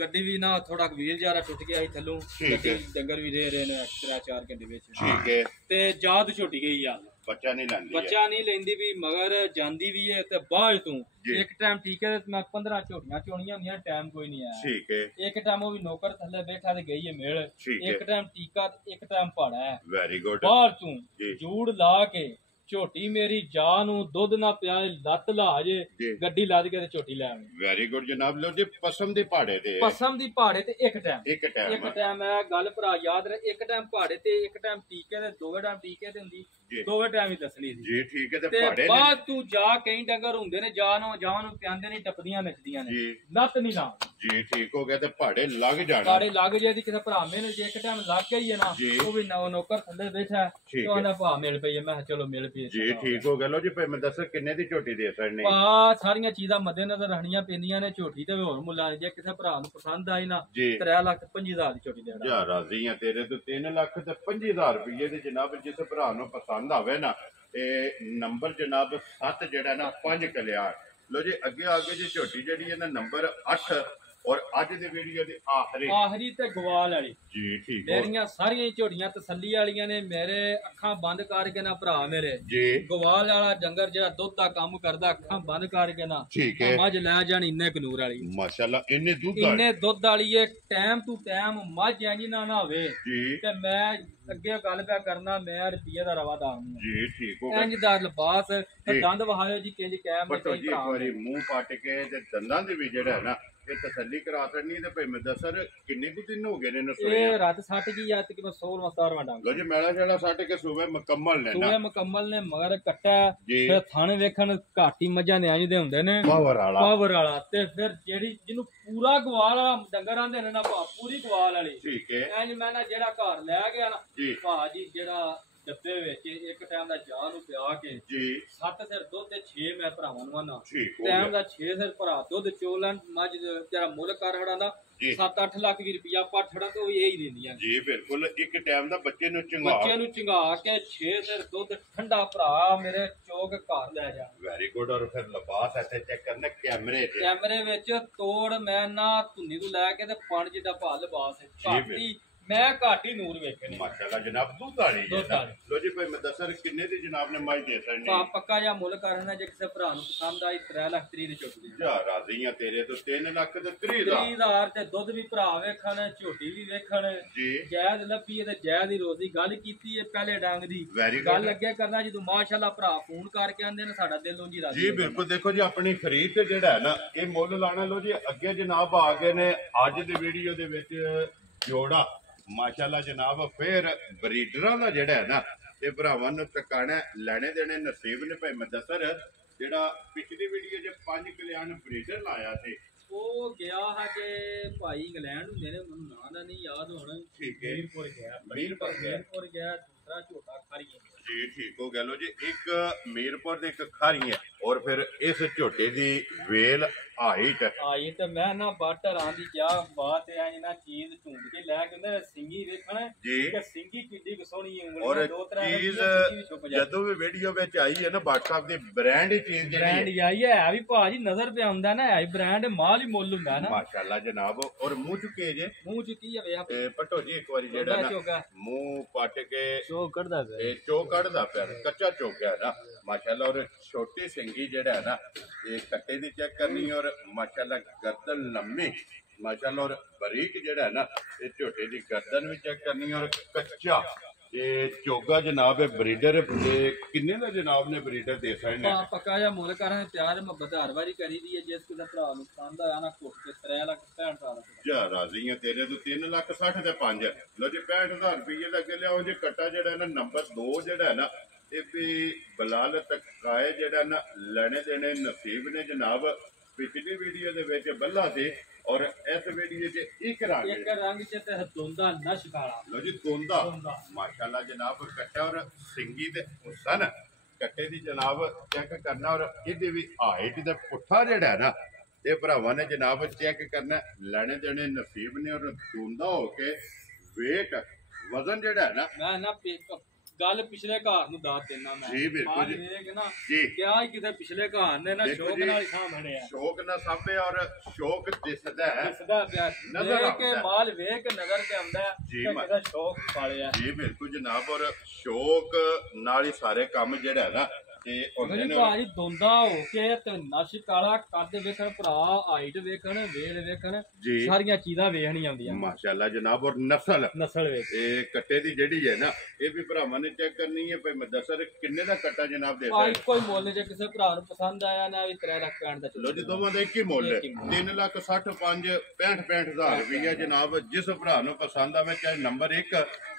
ਗੱਡੀ ਵੀ ਨਾ ਥੋੜਾ ਵੀਲ ਜਾਰਾ ਟੁੱਟ ਗਿਆ ਸੀ ਥੱਲੋਂ ਠੀਕ ਹੈ। ਡੰਗਰ ਵੀ ਰਹਿ ਰਹੇ ਨੇ 3-4 ਘੰਟੇ ਵਿੱਚ ठीक है ਤੇ ਜਾਦ ਝੋਟੀ ਗਈ ਆ बच्चा नहीं लांदी है ਬੱਚਾ ਨਹੀਂ ਲੈਂਦੀ ਵੀ ਮਗਰ ਜਾਂਦੀ ਵੀ ਹੈ ਤੇ ਬਾਅਦ ਤੂੰ ਜੀ। ਇੱਕ ਟਾਈਮ ਠੀਕ ਹੈ ਮੈਂ 15 ਝੋਟੀਆਂ ਚੋਣੀਆਂ ਹੁੰਦੀਆਂ ਟਾਈਮ ਕੋਈ ਨਹੀਂ ਆਇਆ ठीक है ਇੱਕ ਟਾਈਮ ਉਹ ਵੀ ਨੌਕਰ ਥੱਲੇ ਬੈਠਾ ਤੇ ਗਈ ਹੈ ਮੇਲ ਠੀਕ ਹੈ। ਇੱਕ ਟਾਈਮ ਟੀਕਾ ਤੇ ਇੱਕ ਟਾਈਮ ਭਾੜਾ ਹੈ वेरी गुड ਬਾਹਰ ਤੂੰ ਜੀ। ਜੂੜ ਲਾ ਕੇ ਝੋਟੀ ਮੇਰੀ ਜਾ ਨੂੰ ਦੁੱਧ ਨਾ ਪਿਆ ਲੱਤ ਲਾ ਜੇ ਜੀ। ਗੱਡੀ ਲੱਦ ਕੇ ਤੇ ਝੋਟੀ ਲੈ ਆਵੀਂ वेरी गुड जनाब लो जी पसम दे पहाड़े दे ਪਸਮ ਦੀ ਭਾੜੇ ਤੇ ਇੱਕ ਟਾਈਮ एक टाइम ਇੱਕ ਟਾਈਮ ਹੈ ਗੱਲ ਭਰਾ ਯਾਦ ਰਹੇ ਇੱਕ ਟਾਈਮ ਭਾੜੇ ਤੇ ਇੱਕ ਟਾਈਮ ਟੀਕੇ ਤੇ ਦੋਵੇਂ ਟਾਈਮ ਟੀਕੇ ਤੇ ਹੁੰਦੀ ਜੀ। ਦੋਵੇਂ ਟਾਈਮ ਹੀ ਦੱਸਣੀ ਸੀ जी ठीक है ते ਤੇ पहाड़े ने ਬਾਅਦ ਤੂੰ ਜਾ ਕਈ ਡੰਗਰ ਹੁੰਦੇ ਨੇ ਜਾ ਨੂੰ ਪਿਆਂਦੇ ਨਹੀਂ ਟੱਪਦੀਆਂ ਨੱਚਦੀਆਂ ਨੇ जी ਲੱਤ ਨਹੀਂ ਲਾ जी ठीक हो गया ते पहाड़े लग जाना ਕਾੜੇ ਲੱਗ ਜੇ ਦੀ ਕਿਸੇ ਭਰਾ ਨੇ ਜੇ ਇੱਕ ਟਾਈਮ ਲੱਗ ਗਈ ਹੈ ਨਾ ਜੀ। ਉਹ ਵੀ ਨੌਕਰ ਥੱਲੇ ਬੈਠਾ ਹੈ, ਠੀਕ ਤੇ ਉਹਦਾ ਭਾ ਮਿਲ ਪਈ ਹੈ। ਮੈਂ ਕਿਹਾ ਚਲੋ ਮਿਲ ਪਈ जी ठीक हो गया लो जी भाई मैं दस किन्ने दी झोटी दे सकने ਭਾ ਸਾਰੀਆਂ ਚੀਜ਼ਾਂ ਮੱਦੇ ਨਜ਼ਰ ਰੱਖਣੀਆਂ ਪੈਂਦੀਆਂ ਨੇ ਝੋਟੀ ਤੇ ਹੋਰ ਮੁੱਲਾਂ ਜੇ ਕਿਸੇ ਭਰਾ ਨੂੰ ਪਸੰਦ ਆਈ ਨਾ जी 3,25,000 ਦੀ ਝੋਟੀ ਦੇਣਾ ਜਾ ਰਾਜ਼ੀ ਆ ਤੇਰੇ ਤੋਂ 3 ਲੱਖ ਤੇ 50,000 ਰੁਪਏ ਦੀ ਜਨਾਬ ਜਿਸ ਭਰਾ ਨੂੰ ਪਸੰਦ ਆਵੇ ਨਾ ਇਹ ਨੰਬਰ ਜਨਾਬ 7 ਜਿਹੜਾ ਨਾ 5 ਕਲਿਆਣ ਲੋ ਜੀ ਅੱਗੇ ਜੀ ਝੋਟੀ ਜਿਹੜੀ ਹੈ ਨਾ ਨੰਬਰ 8 ਔਰ ਅੱਜ ਦੇ ਵੀਡੀਓ ਦੇ ਆਖਰੀ ਤੇ ਗਵਾਲ ਵਾਲੀ ਜੀ ਠੀਕ ਹੋ ਮੇਰੀਆਂ ਸਾਰੀਆਂ ਹੀ ਝੋਟੀਆਂ ਤਸੱਲੀ ਵਾਲੀਆਂ ਨੇ ਮੇਰੇ ਅੱਖਾਂ ਬੰਦ ਕਰਕੇ ਨਾ ਭਰਾ ਮੇਰੇ ਜੀ ਗਵਾਲ ਵਾਲਾ ਡੰਗਰ ਜਿਹੜਾ ਦੁੱਧ ਦਾ ਕੰਮ ਕਰਦਾ ਅੱਖਾਂ ਬੰਦ ਕਰਕੇ ਨਾ ਠੀਕ ਹੈ ਮੱਝ ਲੈ ਜਾਣ ਇੰਨੇ ਕਨੂਰ ਵਾਲੀ ਮਾਸ਼ਾਅੱਲਾ ਇੰਨੇ ਦੁੱਧ ਵਾਲੀ ਇੰਨੇ ਦੁੱਧ ਵਾਲੀ ਏ ਟਾਈਮ ਟੂ ਟਾਈਮ ਮੱਝ ਐਂਜੀ ਨਾ ਹੋਵੇ ਜੀ ਤੇ ਮੈਂ ਅੱਗੇ ਗੱਲ ਪਿਆ ਕਰਨਾ ਮੈਂ ਰੁਪਈਏ ਦਾ ਰਵਾਦਾਰ ਹਾਂ ਜੀ ਠੀਕ ਹੋ ਗਿਆ ਇੰਜ ਦਾ ਲਿਬਾਸ ਤੇ ਜੀ। ਦੰਦ ਵਹਾਇਓ ਜੀ ਕਿੰਜ ਕੈਮ ਬਟੋ ਜੀ ਇੱਕ ਵਾਰੀ ਮੂੰਹ ਪੱਟ ਕੇ ਤੇ ਦੰਦਾਂ ਦੇ ਵੀ ਜਿਹੜਾ ਹੈ ਨਾ ਇਹ ਤਸੱਲੀ ਕਰਾ ਸਕਣੀ ਤੇ ਭਾਈ ਮੈਂ ਦੱਸਰ ਕਿੰਨੇ ਕੁ ਦਿਨ ਹੋ ਗਏ ਨੇ ਨਸੋਏ ਇਹ ਰਾਤ ਸੱਟ ਗਈ ਆ ਤੇ ਕਿ 16 ਡੰਗ ਲੋ ਜੀ ਮੈਲਾ ਜਿਹੜਾ ਸੱਟ ਕੇ ਸੂਬੇ ਮੁਕੰਮਲ ਨੇ ਨਾ ਸੂਏ ਮੁਕੰਮਲ ਨੇ ਮਗਰ ਕੱਟਾ ਜੀ। ਫਿਰ ਥਣ ਵੇਖਣ ਘਾਟੀ ਮੱਝਾਂ ਨੇ ਇੰਜ ਦੇ ਹੁੰਦੇ ਨੇ ਪਾਵਰ ਵਾਲਾ ਪਾਵਰ ਵਾਲਾ ਤੇ ਫਿਰ ਜਿਹੜੀ ਜਿਹਨੂੰ ਪੂਰਾ ਗਵਾਲ ਵਾਲਾ ਡੰਗਰ ਆਂਦੇ ਨੇ ਨਾ ਪੂਰੀ ਗਵਾਲ ਵਾਲੀ ਠੀਕ ਹੈ ਇੰਜ ਮੈਂ ਨਾ ਜਿਹੜਾ ਘਰ ਲੈ ਗਿਆ ਨਾ ਜੀ ਭਾਜੀ ਜਿਹੜਾ ਡੱਬੇ ਵਿੱਚ ਇੱਕ ਟਾਈਮ ਦਾ ਚਾਹ ਨੂੰ ਪਿਆ ਕੇ ਜੀ 7 ਸਿਰ ਦੁੱਧ ਤੇ 6 ਮੈਂ ਭਰਾਵਾਂ ਨੂੰ ਆਨਾ ਠੀਕ ਹੋ ਟਾਈਮ ਗਿਆ ਦਾ 6 ਸਿਰ ਭਰਾ ਦੁੱਧ ਚੋਲਣ ਮੱਝ ਜਿਹੜਾ ਮੁੱਲ ਕਰ ਹੜਾ ਦਾ ਜੀ। 7-8 ਲੱਖ ਵੀ ਰੁਪਇਆ ਪਾਠੜਾ ਤੋਂ ਵੀ ਇਹੀ ਦਿੰਦੀਆਂ ਨੇ। ਜੀ ਬਿਲਕੁਲ ਇੱਕ ਟਾਈਮ ਦਾ ਬੱਚੇ ਨੂੰ ਚੰਗਾ ਬੱਚੇ ਨੂੰ ਚੰਗਾ ਕੇ 6 ਸਿਰ ਦੁੱਧ ਠੰਡਾ ਭਰਾ ਮੇਰੇ ਚੋਕ ਘਰ ਲੈ ਜਾ ਵੈਰੀ ਗੁੱਡ ਔਰ ਫਿਰ ਲਿਬਾਸ ਇੱਥੇ ਚੈੱਕ ਕਰਨਾ ਕੈਮਰੇ ਤੇ ਕੈਮਰੇ ਵਿੱਚ ਤੋੜ ਮੈਂ ਨਾ ਧੁੰਨੀ ਤੋਂ ਲੈ ਕੇ ਤੇ ਪਾਣੀ ਜਿੱਡਾ ਭਾ ਲਿਬਾਸ ਜੀ, ਘਾਟੀ ਮੈਂ ਘਾਟੀ ਨੂਰ ਵੇਖਣੇ ਮਾਸ਼ਾਅੱਲਾ ਜਨਾਬ ਦੁੱਧ ਵਾਲੀ ਹੈ ਦੁੱਧ ਨਾ। ਵਾਲੀ। ਲੋ ਜੀ ਭਾਈ ਮੈਂ ਦੱਸਰ ਕਿੰਨੇ ਦੀ ਜਨਾਬ ਨੇ ਮਾਈ ਦੇ ਸਕਣੀ ਭਾ ਪੱਕਾ ਜਾਂ ਮੁੱਲ ਕਰਨਾ ਜੇ ਕਿਸੇ ਭਰਾ ਨੂੰ ਪਸੰਦ ਆਈ 3 ਲੱਖ 30 ਦੀ ਚੁੱਕਦੀ ਜਾ ਰਾਜ਼ੀ ਆ ਤੇਰੇ ਤੋਂ 3 ਲੱਖ ਤੇ 30 ਦਾ 30,000 ਤੇ ਦੁੱਧ ਵੀ ਭਰਾ ਵੇਖਣ ਝੋਟੀ ਵੀ ਵੇਖਣ ਜੀ ਜਾਇਜ਼ ਲੱਭੀ ਤੇ ਜਾਇਜ਼ ਦੀ ਰੋਜ਼ੀ ਗੱਲ ਕੀਤੀ ਹੈ ਪਹਿਲੇ ਡੰਗ ਦੀ ਵੈਰੀ ਗੱਲ ਗੁੱਡ ਅੱਗੇ ਕਰਨਾ ਜਦੋਂ ਮਾਸ਼ਾਅੱਲਾ ਭਰਾ ਫੋਨ ਕਰਕੇ ਆਂਦੇ ਨੇ ਸਾਡਾ ਦਿਲ ਉਂਝ ਹੀ ਰਾਜ਼ੀ ਜੀ ਹੋ ਜਾਂਦਾ। ਬਿਲਕੁਲ ਦੇਖੋ ਜੀ ਆਪਣੀ ਖਰੀਦ ਤੇ ਜਿਹੜਾ ਹੈ ਨਾ ਇਹ ਮੁੱਲ ਲਾਣਾ ਲੋ ਜੀ ਅੱਗੇ ਜਨਾਬ ਆ ਗਏ ਨੇ ਅੱਜ ਦੀ ਵੀਡੀਓ ਦੇ ਵਿੱਚ ਜੋੜਾ ਮਾਸ਼ਾਅੱਲਾ ਜਨਾਬ ਫਿਰ ਬਰੀਡਰਾਂ ਦਾ ਜਿਹੜਾ ਹੈ ਨਾ ਇਹ ਭਰਾਵਾਂ ਨੂੰ ਟਿਕਾਣਾ ਲੈਣੇ ਦੇਣੇ ਨਸੀਬ ਨੇ ਭਾਈ ਮੈਂ ਦੱਸਰ ਜਿਹੜਾ ਪਿਛਲੀ ਵੀਡੀਓ 'ਚ 5 ਕਲਿਆਣ ਬਰੀਡਰ ਲਾਇਆ ਸੀ ਉਹ ਗਿਆ ਹੈ ਕਿ ਭਾਈ ਇੰਗਲੈਂਡ ਹੁੰਦੇ ਨੇ ਮੈਨੂੰ ਨਾਂ ਦਾ ਨਹੀਂ ਯਾਦ ਹੁਣ ਠੀਕ ਹੈ ਮੀਰਪੁਰ ਗਿਆ ਮੀਰਪੁਰ ਗਿਆ। ਮੀਰਪੁਰ ਗਿਆ ਦੂਸਰਾ ਝੋਟਾ ਖਾਰੀਏ ਜੀ ਠੀਕ ਹੋ ਗਿਆ ਲੋ ਜੀ ਇੱਕ ਮੀਰਪੁਰ ਦੇ ਇੱਕ ਖਾਰੀ ਹੈ ਔਰ ਫਿਰ ਇਸ ਝੋਟੇ ਦੀ ਵੇਲ ਹਾਈਟ ਆਈ ਤੇ ਮੈਂ ਨਾ ਬਾਟਰ ਆਂ ਦੀ ਕਿਆ ਬਾਤ ਹੈ ਇਹਨਾਂ ਚੀਜ਼ ਢੂੰਡ ਕੇ ਲੈ ਕੇ ਉਹਨੇ ਸਿੰਗੀ ਵੇਖਣਾ ਜੀ ਕਿ ਸਿੰਗੀ ਕਿੱਡੀ ਕੁ ਸੋਹਣੀ ਹੈ ਔਰ ਉਂਗਲੀਆਂ 2-3 ਚੀਜ਼ ਸਿੰਗੀ ਵੀ ਛੁਪ ਜਾਂਦੀ ਜਦੋਂ ਵੀ ਵੀਡੀਓ ਵਿੱਚ ਆਈ ਹੈ ਨਾ WhatsApp ਦੀ ਬ੍ਰਾਂਡ ਹੀ ਚੀਜ਼ ਜਿਹੜੀ ਬ੍ਰਾਂਡ ਹੈ ਆਈ ਹੈ ਵੀ ਭਾਜੀ ਨਜ਼ਰ ਪਿਆ ਹੁੰਦਾ ਨਾ ਹੈ ਬ੍ਰਾਂਡ ਮਾਲ ਹੀ ਮੁੱਲ ਹੁੰਦਾ ਨਾ ਮਾਸ਼ਾਅੱਲਾ ਜਨਾਬ ਔਰ ਮੂੰਹ ਚੁੱਕੇ ਜੇ ਮੂੰਹ ਚ ਕੀ ਹੈ ਵੇਖ ਪਟੋ ਜੀ ਇੱਕ ਵਾਰੀ ਜਿਹੜਾ ਨਾ ਚੋਗਾ ਮੂੰਹ ਪੱਟ ਕੇ ਚੋ ਕੱਢਦਾ ਪਿਆ ਇਹ ਚੋ ਕੱਢਦਾ ਪਿਆ ਕੱਚਾ ਚੋਕਿਆ ਨਾ ਮਾਸ਼ਾਅੱਲਾ ਔਰ ਛੋਟੀ ਸਿੰਗੀ ਜਿਹੜਾ ਹੈ ਨਾ ਇਹ ਕੱਟੇ ਦੀ ਚੈੱਕ ਕਰਨੀ ਔਰ ਮਾਸ਼ਾਅੱਲਾ ਗਰਦਨ ਲੰਮੀ ਮਾਸ਼ਾਅੱਲਾ ਔਰ ਬਰੀਕ ਜਿਹੜਾ ਹੈ ਨਾ ਇਹ ਝੋਟੇ ਦੀ ਗਰਦਨ ਵੀ ਚੈੱਕ ਕਰਨੀ ਔਰ ਕੱਚਾ ਇਹ ਚੋਗਾ ਜਨਾਬ ਹੈ ਬਰੀਡਰ ਤੇ ਕਿੰਨੇ ਦਾ ਜਨਾਬ ਨੇ ਬਰੀਡਰ ਦੇ ਸਕਦੇ ਨੇ? ਪੱਕਾ ਜਿਹਾ ਮੁੱਲ ਕਰਾਂ ਪਿਆਰ ਮੁਹੱਬਤ ਹਰ ਵਾਰੀ ਕਰੀ ਦੀ ਹੈ। ਜਿਸ ਕਿਸੇ ਭਰਾ ਨੂੰ ਪਸੰਦ ਆਇਆ ਨਾ ਕੁੱਟ ਕੇ 3,65,000 ਜਾ ਰਾਜ਼ੀ ਆ ਤੇਰੇ ਤੋਂ 3,60,000 ਤੇ 5 ਲੋ ਜੀ 65,000 ਰੁਪਏ ਦਾ ਅੱਗੇ ਲਿਆਓ ਜੇ ਕੱਟਾ ਜਿਹੜਾ ਨਾ ਨੰਬਰ 2 ਜਿਹੜਾ ਹੈ ਨਾ ਇਹ ਵੀ ਬਲਾਲ ਤਕਾਏ ਜਿਹੜਾ ਨਾ ਲੈਣੇ ਦੇਣੇ ਨਸੀਬ ਨੇ ਜਨਾਬ। ਪਿਛਲੀ ਵੀਡੀਓ ਦੇ ਵਿੱਚ ਬੱਲਾ ਸੀ ਔਰ ਇਸ ਵੀਡੀਓ 'ਚ ਇੱਕ ਰੰਗ ਚ ਤੇ ਦੋਂਦਾ ਨਸ਼ ਕਾਲਾ। ਲੋ ਜੀ ਤੋਂਦਾ ਮਾਸ਼ਾਅੱਲਾ ਜਨਾਬ ਕੱਟਾ ਔਰ ਸਿੰਗੀ ਤੇ ਹੁਸਨ ਕੱਟੇ ਦੀ ਜਨਾਬ ਚੈੱਕ ਕਰਨਾ ਔਰ ਇਹਦੀ ਵੀ ਹਾਈਟ ਤੇ ਪੁੱਠਾ ਜਿਹੜਾ ਹੈ ਨਾ ਇਹ ਭਰਾਵਾਂ ਨੇ ਜਨਾਬ ਚੈੱਕ ਕਰਨਾ ਲੈਣੇ ਦੇਣੇ ਨਸੀਬ ਨੇ ਔਰ ਤੋਂਦਾ ਹੋ ਕੇ ਵੇਟ ਵਜ਼ਨ ਜਿਹੜਾ ਹੈ ਨਾ ਮੈਂ ਨਾ ਗੱਲ ਪਿਛਲੇ ਘਰ ਨੂੰ ਦੱਸ ਦੇਣਾ ਮੈਂ ਜੀ ਬਿਲਕੁਲ ਜੀ ਜੀ ਕਿਹਾ ਹੀ ਕਿਤੇ ਪਿਛਲੇ ਘਰ ਨੇ ਨਾ ਸ਼ੌਕ ਨਾਲ ਹੀ ਸਾਹਮਣੇ ਆ ਸ਼ੌਕ ਨਾਲ ਸਾਂਭੇ ਔਰ ਸ਼ੌਕ ਦਿਸਦਾ ਹੈ ਪਿਆ ਨਜ਼ਰ ਕੇ ਮਾਲ ਵੇਖ ਨਜ਼ਰ ਤੇ ਆਉਂਦਾ ਹੈ ਜੀ ਕਿਹਦਾ ਸ਼ੌਕ ਪਾਲਿਆ ਜੀ ਬਿਲਕੁਲ ਜਨਾਬ ਔਰ ਸ਼ੌਕ ਨਾਲ ਹੀ ਸਾਰੇ ਕੰਮ ਜਿਹੜਾ ਹੈ ਨਾ ਤੇ ਉਹਨੇ ਭਾਜੀ ਦੋਂਦਾ ਹੋ ਕੇ ਤੇ ਨਸ਼ ਕਾਲਾ ਕੱਦ ਵੇਖਣ ਭਰਾ ਹਾਈਟ ਵੇਖਣ ਵੇਲ ਵੇਖਣ ਸਾਰੀਆਂ ਚੀਜ਼ਾਂ ਵੇਖਣੀਆਂ ਆਉਂਦੀਆਂ ਮਾਸ਼ਾਅੱਲਾ ਜਨਾਬ ਔਰ ਨਸਲ ਵੇਖ ਇਹ ਕੱਟੇ ਦੀ ਜਿਹੜੀ ਹੈ ਨਾ ਇਹ ਵੀ ਭਰਾਵਾਂ ਨੇ ਚੈੱਕ ਕਰਨੀ ਹੈ ਭਾਈ ਮਦਸਰ ਕਿੰਨੇ ਦਾ ਕੱਟਾ ਜਨਾਬ ਦੇ ਭਾਈ ਕੋਈ ਮੁੱਲ ਜੇ ਕਿਸੇ ਭਰਾ ਨੂੰ ਪਸੰਦ ਆਇਆ ਨਾ ਵੀ 3 ਲੱਖ ਕਹਿਣ ਦਾ ਲੋ ਜੀ ਦੋਵਾਂ ਦਾ ਇੱਕ ਹੀ ਮੁੱਲ ਹੈ 3,65,5 65,000 ਰੁਪਈਆ ਜਨਾਬ। ਜਿਸ ਭਰਾ ਨੂੰ ਪਸੰਦ ਆਵੇ ਚਾਹੇ ਨੰਬਰ 1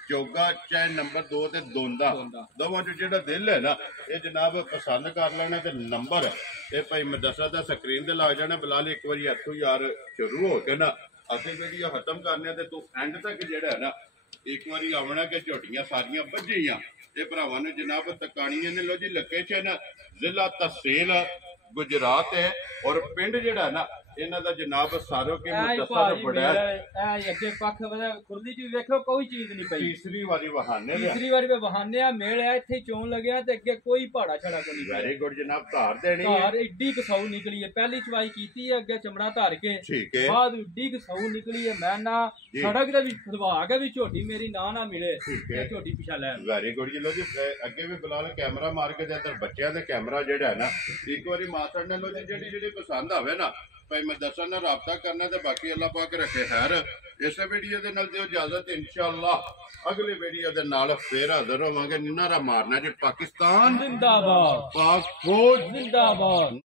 ਚੋਗਾ ਚਾਹੇ ਨੰਬਰ 2 ਤੇ ਦੋਂਦਾ ਦੋਵਾਂ ਚ ਜਿਹੜਾ ਦਿਲ ਹੈ ਨਾ ਇਹ ਜਨਾਬ ਪਸੰਦ ਕਰ ਲੈਣਾ ਤੇ ਨੰਬਰ ਇਹ ਭਾਈ ਮਦਸਰ ਦਾ ਸਕਰੀਨ ਤੇ ਲੱਗ ਜਾਣਾ। ਬਲਾਲ ਇੱਕ ਵਾਰੀ ਹੱਥੋਂ ਯਾਰ ਸ਼ੁਰੂ ਹੋ ਕੇ ਨਾ ਅਸੀਂ ਵੀਡੀਓ ਖਤਮ ਕਰਨੇ ਤੇ ਤੂੰ ਐਂਡ ਤੱਕ ਜਿਹੜਾ ਹੈ ਨਾ ਇੱਕ ਵਾਰੀ ਆਉਣਾ ਕਿ ਝੋਟੀਆਂ ਸਾਰੀਆਂ ਵੱਜੀਆਂ ਇਹ ਭਰਾਵਾਂ ਨੂੰ ਜਨਾਬ ਤਕਾਣੀਆਂ ਨੇ। ਲੋ ਜੀ ਲੋਕੇਸ਼ਨ ਜ਼ਿਲ੍ਹਾ ਤਹਿਸੀਲ ਗੁਜਰਾਤ ਹੈ ਔਰ ਪਿੰਡ ਜਿਹੜਾ ਨਾ ਇਹਨਾਂ ਦਾ ਜਨਾਬ ਸਾਰੋ ਕੇ ਮੁਦੱਸਰ ਬੜਾ ਐ ਅੱਗੇ ਪੱਖ ਵਦਾ ਖੁਰਲੀ ਚ ਵੇਖੋ ਕੋਈ ਚੀਜ਼ ਨਹੀਂ ਪਈ। ਤੀਸਰੀ ਵਾਰੀ ਬਹਾਨੇ ਆ ਮੇਲ ਆ ਇੱਥੇ ਚੋਣ ਲੱਗਿਆ ਤੇ ਅੱਗੇ ਕੋਈ ਪਹਾੜਾ ਛੜਾ ਕੋਈ ਨਹੀਂ। ਵੈਰੀ ਗੁੱਡ ਜਨਾਬ ਧਾਰ ਦੇਣੀ ਹੈ ਧਾਰ ਏਡੀ ਕਸਾਊ ਨਿਕਲੀ ਹੈ ਪਹਿਲੀ ਚਵਾਈ ਕੀਤੀ ਹੈ ਅੱਗੇ ਚਮੜਾ ਧਾਰ ਕੇ ਠੀਕ ਹੈ ਬਾਅਦ ਏਡੀ ਕਸਾਊ ਨਿਕਲੀ ਹੈ ਮੈਂ ਨਾ ਸੜਕ ਦੇ ਵੀ ਖਦਵਾ ਕੇ ਵੀ ਝੋਟੀ ਮੇਰੀ ਨਾ ਮਿਲੇ ਝੋਟੀ ਪਿਛਾ ਲੈ। ਵੈਰੀ ਗੁੱਡ ਜੀ। ਲੋ ਜੀ ਅੱਗੇ ਵੀ ਬਲਾਲ ਕੈਮਰਾ ਮਾਰ ਕੇ ਦੇ ਅੰਦਰ ਬੱਚਿਆਂ ਦੇ ਕੈਮਰਾ ਜਿਹੜਾ ਹੈ ਨਾ ਇੱਕ ਵਾਰੀ ਮਾਸਟਰ ਨੇ ਲੋ ਜੀ ਜਿਹੜੀ ਪਸੰਦ ਆਵੇ ਨਾ ਭਾਈ ਮਦਸਰ ਨਾਲ ਰਾਬਤਾ ਕਰਨਾ ਤੇ ਬਾਕੀ ਅੱਲਾਹ ਪਾਕ ਰੱਖੇ ਖੈਰ। ਇਸੇ ਵੀਡੀਓ ਦੇ ਨਾਲ ਦਿਓ ਇਜਾਜ਼ਤ ਇਨਸ਼ਾਅੱਲਾ ਅਗਲੀ ਵੀਡੀਓ ਦੇ ਨਾਲ ਫੇਰ ਹਾਜ਼ਰ ਹੋਵਾਂਗੇ। ਨਾਰਾ ਮਾਰਨਾ ਜੀ ਪਾਕਿਸਤਾਨ ਜ਼ਿੰਦਾਬਾਦ, ਪਾਕ ਫੌਜ ਜ਼ਿੰਦਾਬਾਦ।